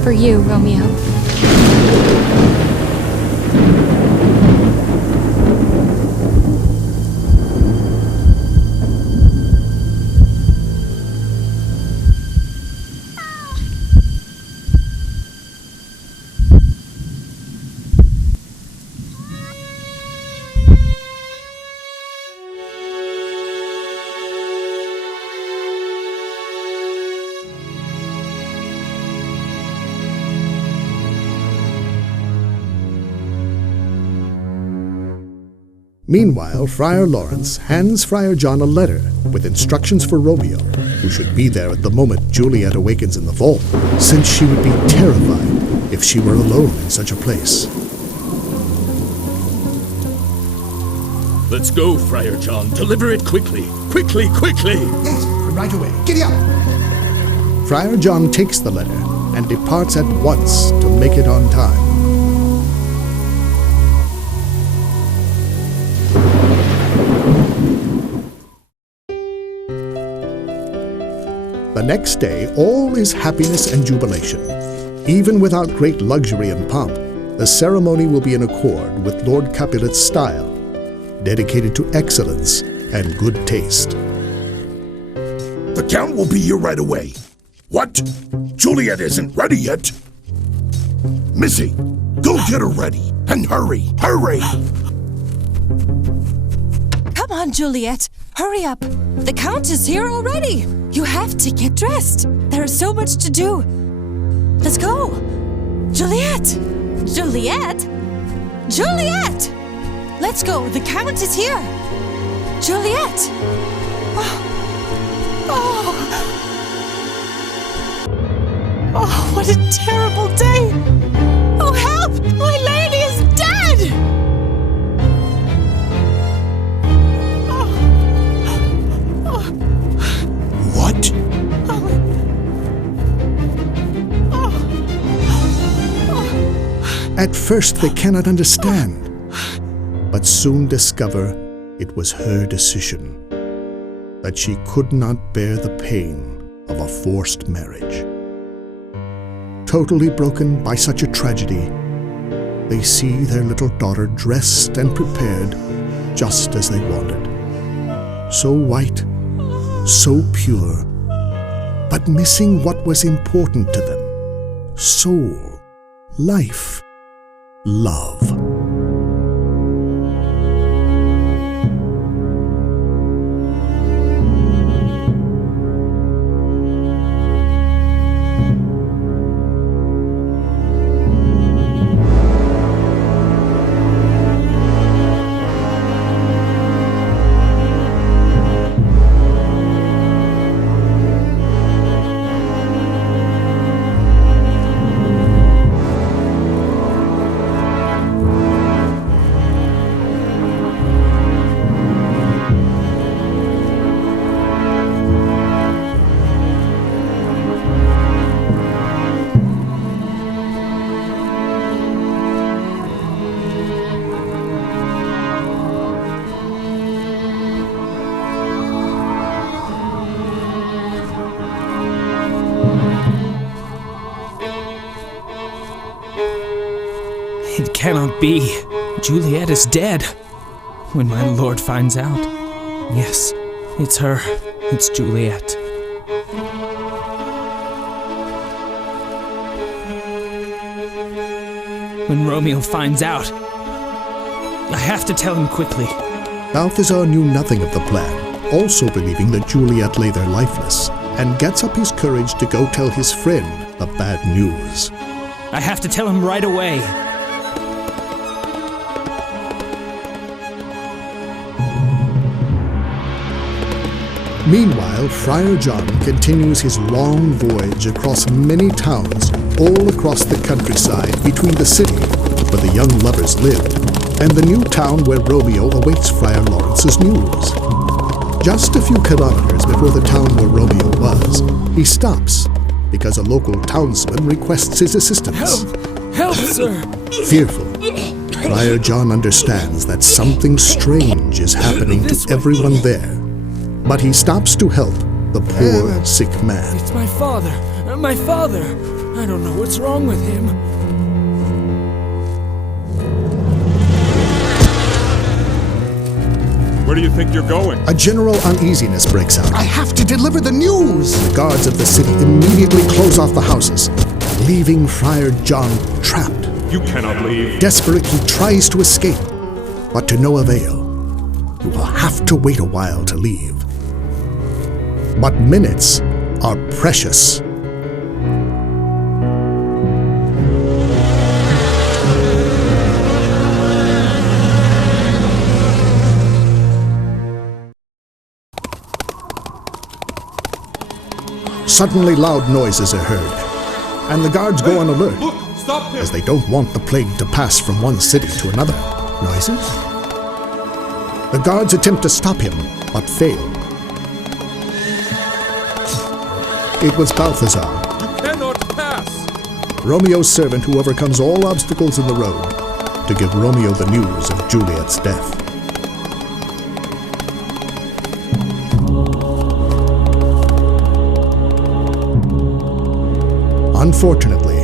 For you, Romeo. Meanwhile, Friar Lawrence hands Friar John a letter with instructions for Romeo, who should be there at the moment Juliet awakens in the vault, since she would be terrified if she were alone in such a place. Let's go, Friar John. Deliver it quickly. Quickly, quickly! Yes, right away. Giddy up! Friar John takes the letter and departs at once to make it on time. The next day, all is happiness and jubilation. Even without great luxury and pomp, the ceremony will be in accord with Lord Capulet's style, dedicated to excellence and good taste. The Count will be here right away. What? Juliet isn't ready yet? Missy, go get her ready. And hurry, hurry! Come on, Juliet. Hurry up. The Count is here already. You have to get dressed. There is so much to do. Let's go. Juliet! Juliet! Juliet! Let's go. The Count is here. Juliet! Oh, what a terrible day! Oh, help! My lady is dead! What? At first they cannot understand, but soon discover it was her decision, that she could not bear the pain of a forced marriage. Totally broken by such a tragedy, they see their little daughter dressed and prepared just as they wanted. So white, so pure, but missing what was important to them: soul, life, love. It cannot be. Juliet is dead. When my lord finds out. Yes, it's her. It's Juliet. When Romeo finds out, I have to tell him quickly. Balthazar knew nothing of the plan, also believing that Juliet lay there lifeless, and gets up his courage to go tell his friend the bad news. I have to tell him right away. Meanwhile, Friar John continues his long voyage across many towns all across the countryside between the city where the young lovers lived and the new town where Romeo awaits Friar Lawrence's news. Just a few kilometers before the town where Romeo was, he stops because a local townsman requests his assistance. Help, sir! Fearful, Friar John understands that something strange is happening to everyone there. But he stops to help the poor, sick man. It's my father. My father. I don't know what's wrong with him. Where do you think you're going? A general uneasiness breaks out. I have to deliver the news! The guards of the city immediately close off the houses, leaving Friar John trapped. You cannot leave. Desperate, he tries to escape, but to no avail. You will have to wait a while to leave. But minutes are precious. Suddenly loud noises are heard, and the guards go on alert, Look, stop him! as they don't want the plague to pass from one city to another. Noises? The guards attempt to stop him, but fail. It was Balthazar, You cannot pass! Romeo's servant who overcomes all obstacles in the road to give Romeo the news of Juliet's death. Unfortunately,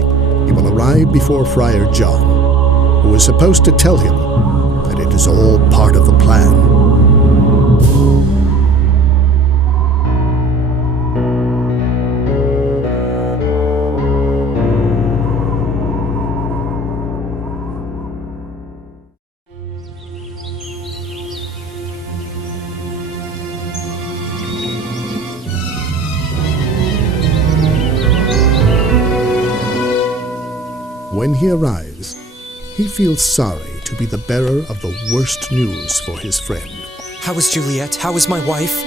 he will arrive before Friar John, who is supposed to tell him that it is all part of the plan. When he arrives, he feels sorry to be the bearer of the worst news for his friend. How is Juliet? How is my wife?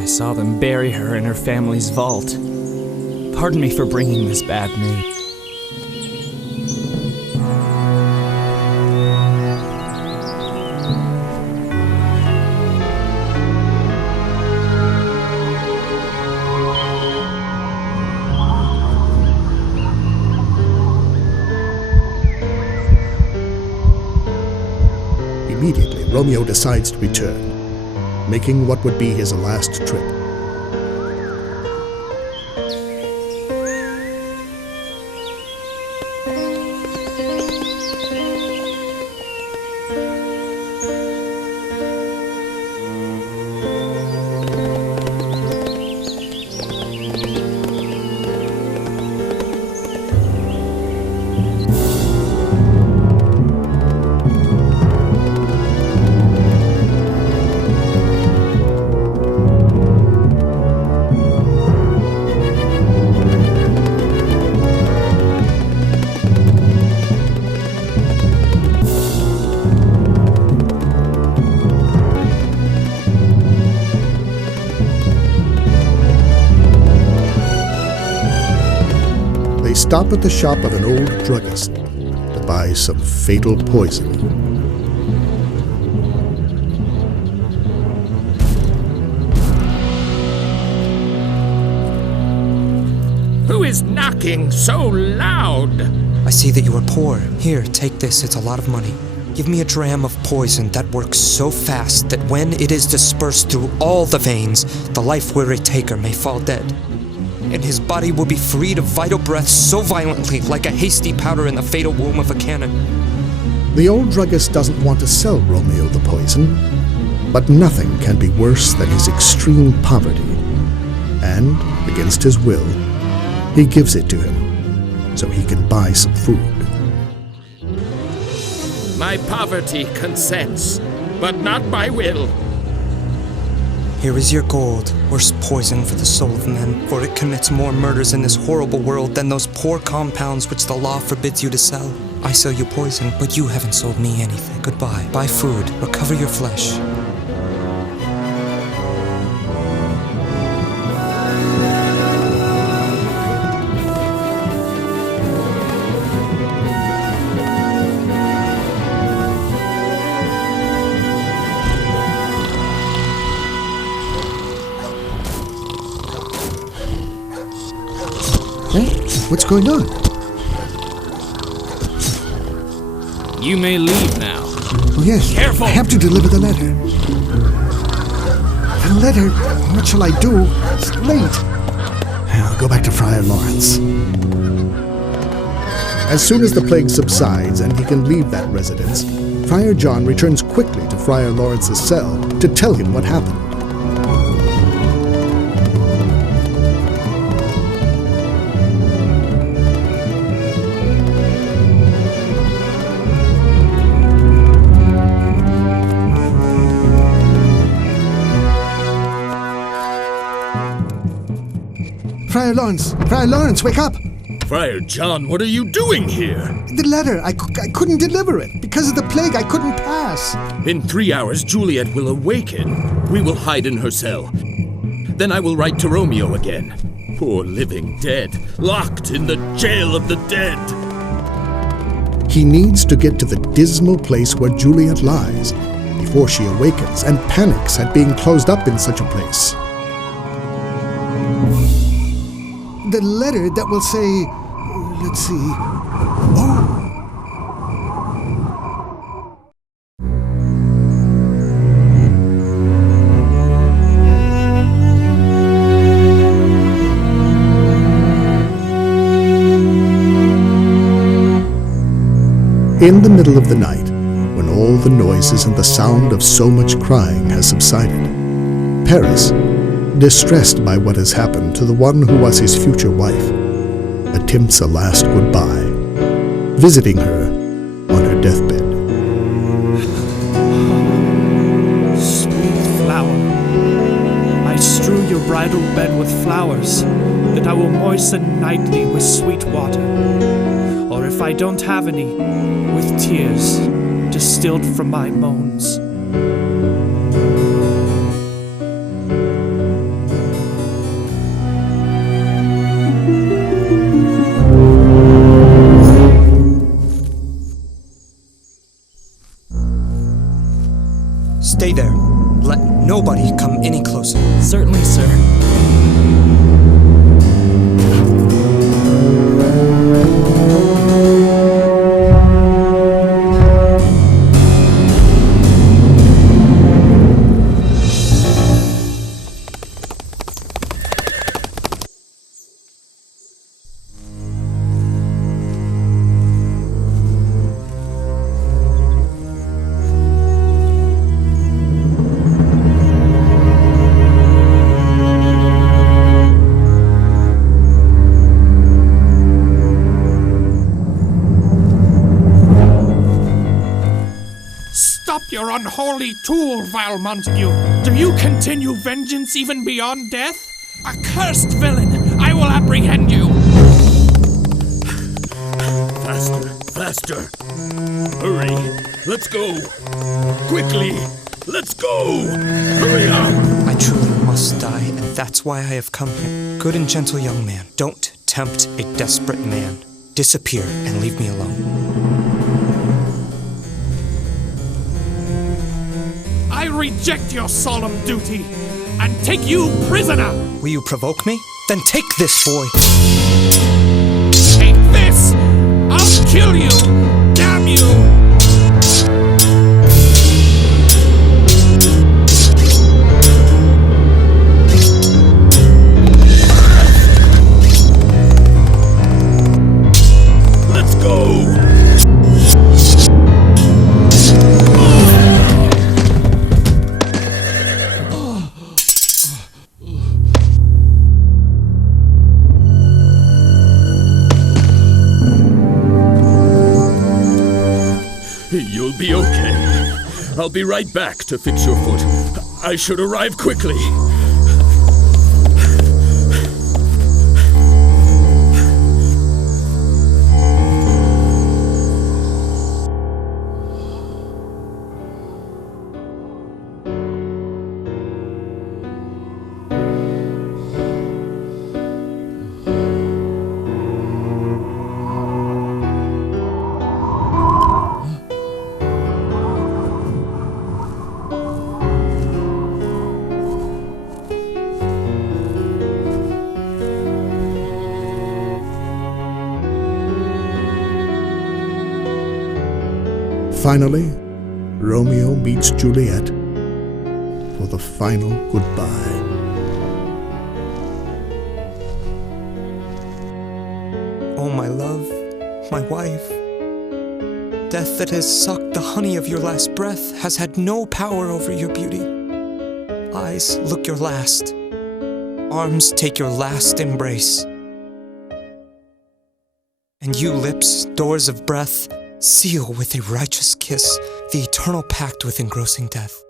I saw them bury her in her family's vault. Pardon me for bringing this bad news. Immediately, Romeo decides to return, making what would be his last trip. Stop at the shop of an old druggist to buy some fatal poison. Who is knocking so loud? I see that you are poor. Here, take this. It's a lot of money. Give me a dram of poison that works so fast that when it is dispersed through all the veins, the life-weary taker may fall dead. And his body will be freed of vital breath so violently, like a hasty powder in the fatal womb of a cannon. The old druggist doesn't want to sell Romeo the poison, but nothing can be worse than his extreme poverty. And, against his will, he gives it to him, so he can buy some food. My poverty consents, but not my will. Here is your gold, worst poison for the soul of men, for it commits more murders in this horrible world than those poor compounds which the law forbids you to sell. I sell you poison, but you haven't sold me anything. Goodbye. Buy food, recover your flesh. What's going on? You may leave now. Oh, yes. Careful! I have to deliver the letter. The letter? What shall I do? It's late. I'll go back to Friar Lawrence. As soon as the plague subsides and he can leave that residence, Friar John returns quickly to Friar Lawrence's cell to tell him what happened. Friar Lawrence, wake up! Friar John, what are you doing here? The letter, I couldn't deliver it. Because of the plague, I couldn't pass. In 3 hours, Juliet will awaken. We will hide in her cell. Then I will write to Romeo again. Poor living dead, locked in the jail of the dead. He needs to get to the dismal place where Juliet lies before she awakens and panics at being closed up in such a place. The letter that will say, let's see, oh. In the middle of the night, when all the noises and the sound of so much crying has subsided, Paris, distressed by what has happened to the one who was his future wife, attempts a last goodbye, visiting her on her deathbed. Sweet flower, I strew your bridal bed with flowers, that I will moisten nightly with sweet water, or if I don't have any, with tears distilled from my moans. Stay there. Let nobody come any closer. Certainly, sir. Stop your unholy tool, vile Montague! Do you continue vengeance even beyond death? Accursed villain! I will apprehend you! Faster, faster! Hurry! Let's go! Quickly! Let's go! Hurry up! I truly must die, and that's why I have come here. Good and gentle young man, don't tempt a desperate man. Disappear and leave me alone. I reject your solemn duty and take you prisoner! Will you provoke me? Then take this, boy! Take this! I'll kill you! Damn you! Let's go! You'll be okay. I'll be right back to fix your foot. I should arrive quickly. Finally, Romeo meets Juliet for the final goodbye. Oh, my love, my wife. Death that has sucked the honey of your last breath has had no power over your beauty. Eyes, look your last. Arms, take your last embrace. And you, lips, doors of breath, seal with a righteous kiss the eternal pact with engrossing death.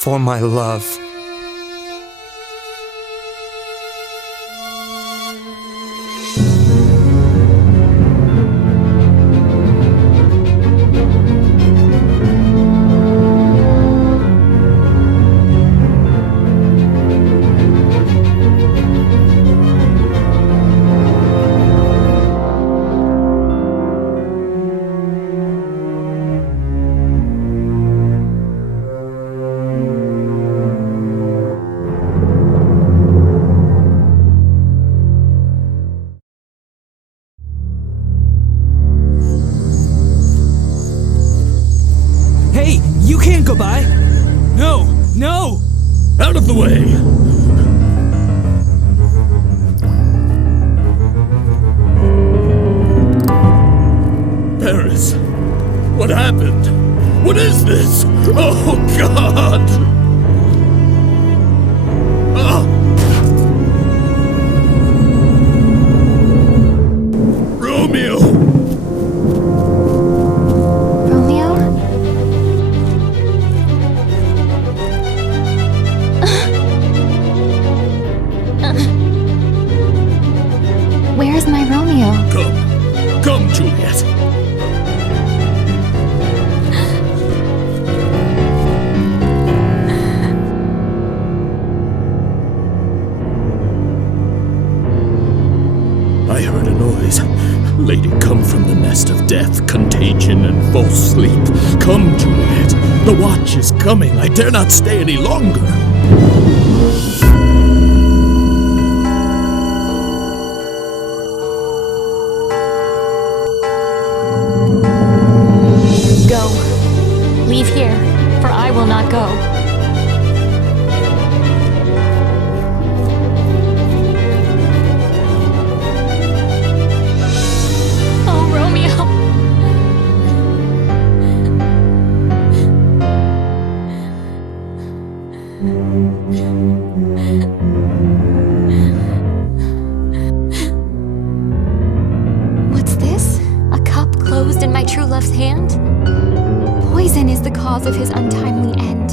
For my love. go by. No! No! Out of the way! Paris! What happened? What is this? Oh, God! Ah! Romeo! Romeo? Where's my Romeo? Come, Juliet. I heard a noise. Lady, come from the nest of death, contagion, and false sleep. Come, Juliet. The watch is coming. I dare not stay any longer. Go. Leave here, for I will not go. Oh, Romeo. What's this? A cup closed in my true love's hand? Poison is the cause of his untimely end.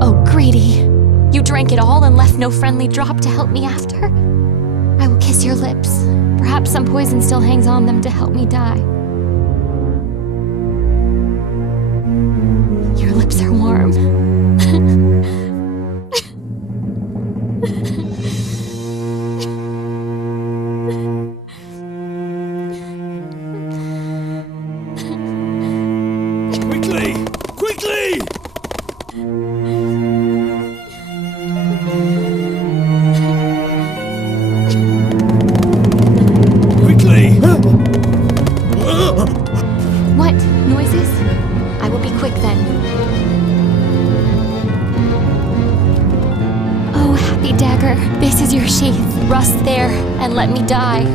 Oh, Grady, you drank it all and left no friendly drop to help me after? I will kiss your lips. Perhaps some poison still hangs on them to help me die. Your lips are warm. Quickly! Quickly! Quickly! What? Noises? I will be quick then. Oh, happy dagger, this is your sheath. Rust there, and let me die.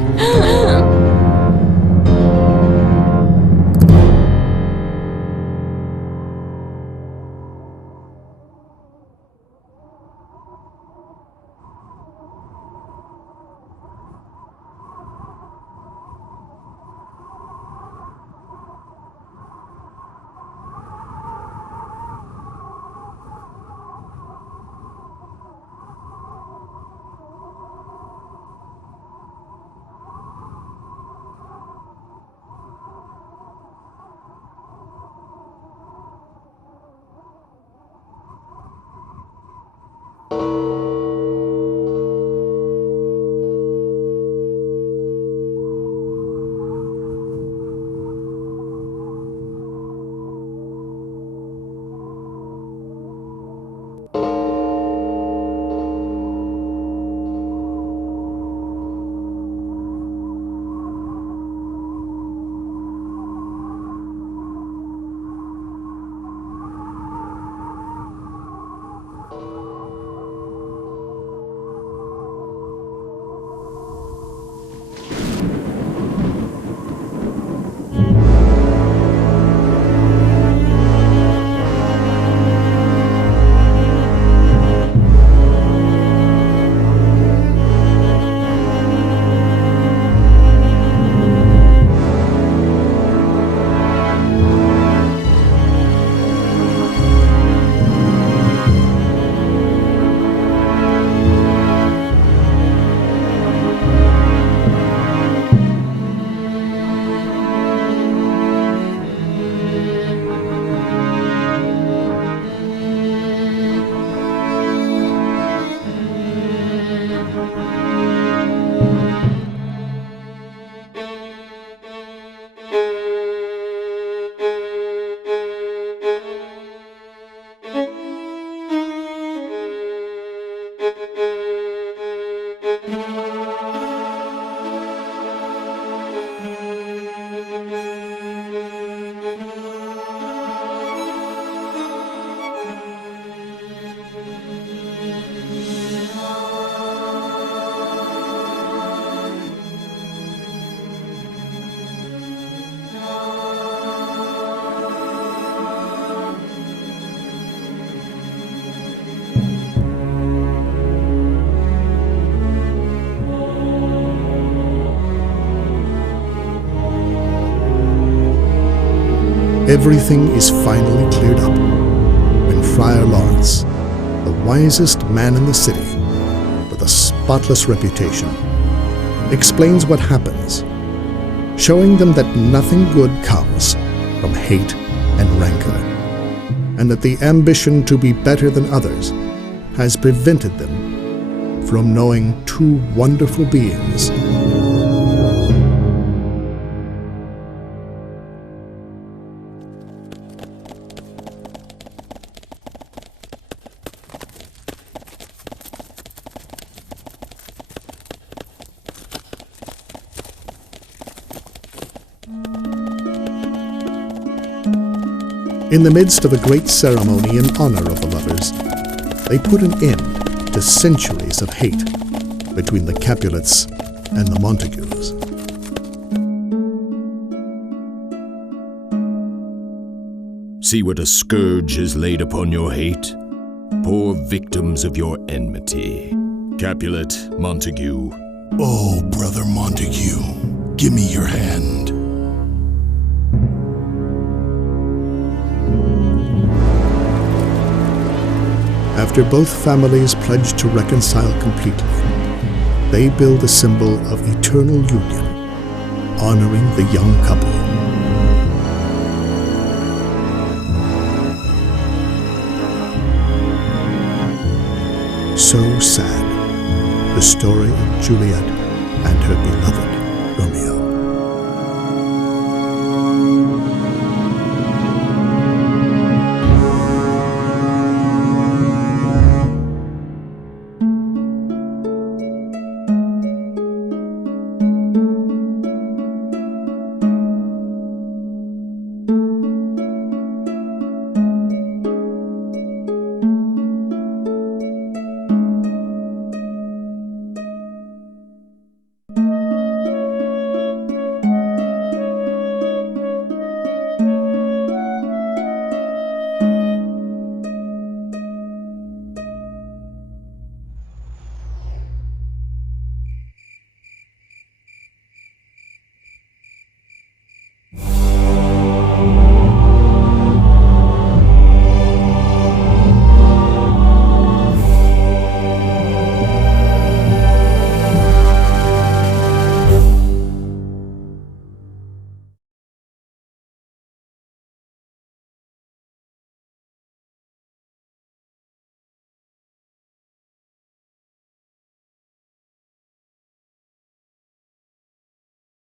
everything is finally cleared up when Friar Lawrence, the wisest man in the city, with a spotless reputation, explains what happens, showing them that nothing good comes from hate and rancor, and that the ambition to be better than others has prevented them from knowing two wonderful beings. In the midst of a great ceremony in honor of the lovers, they put an end to centuries of hate between the Capulets and the Montagues. See what a scourge is laid upon your hate? Poor victims of your enmity. Capulet, Montague. Oh, Brother Montague, give me your hand. After both families pledge to reconcile completely, they build a symbol of eternal union, honoring the young couple. So sad, the story of Juliet and her beloved.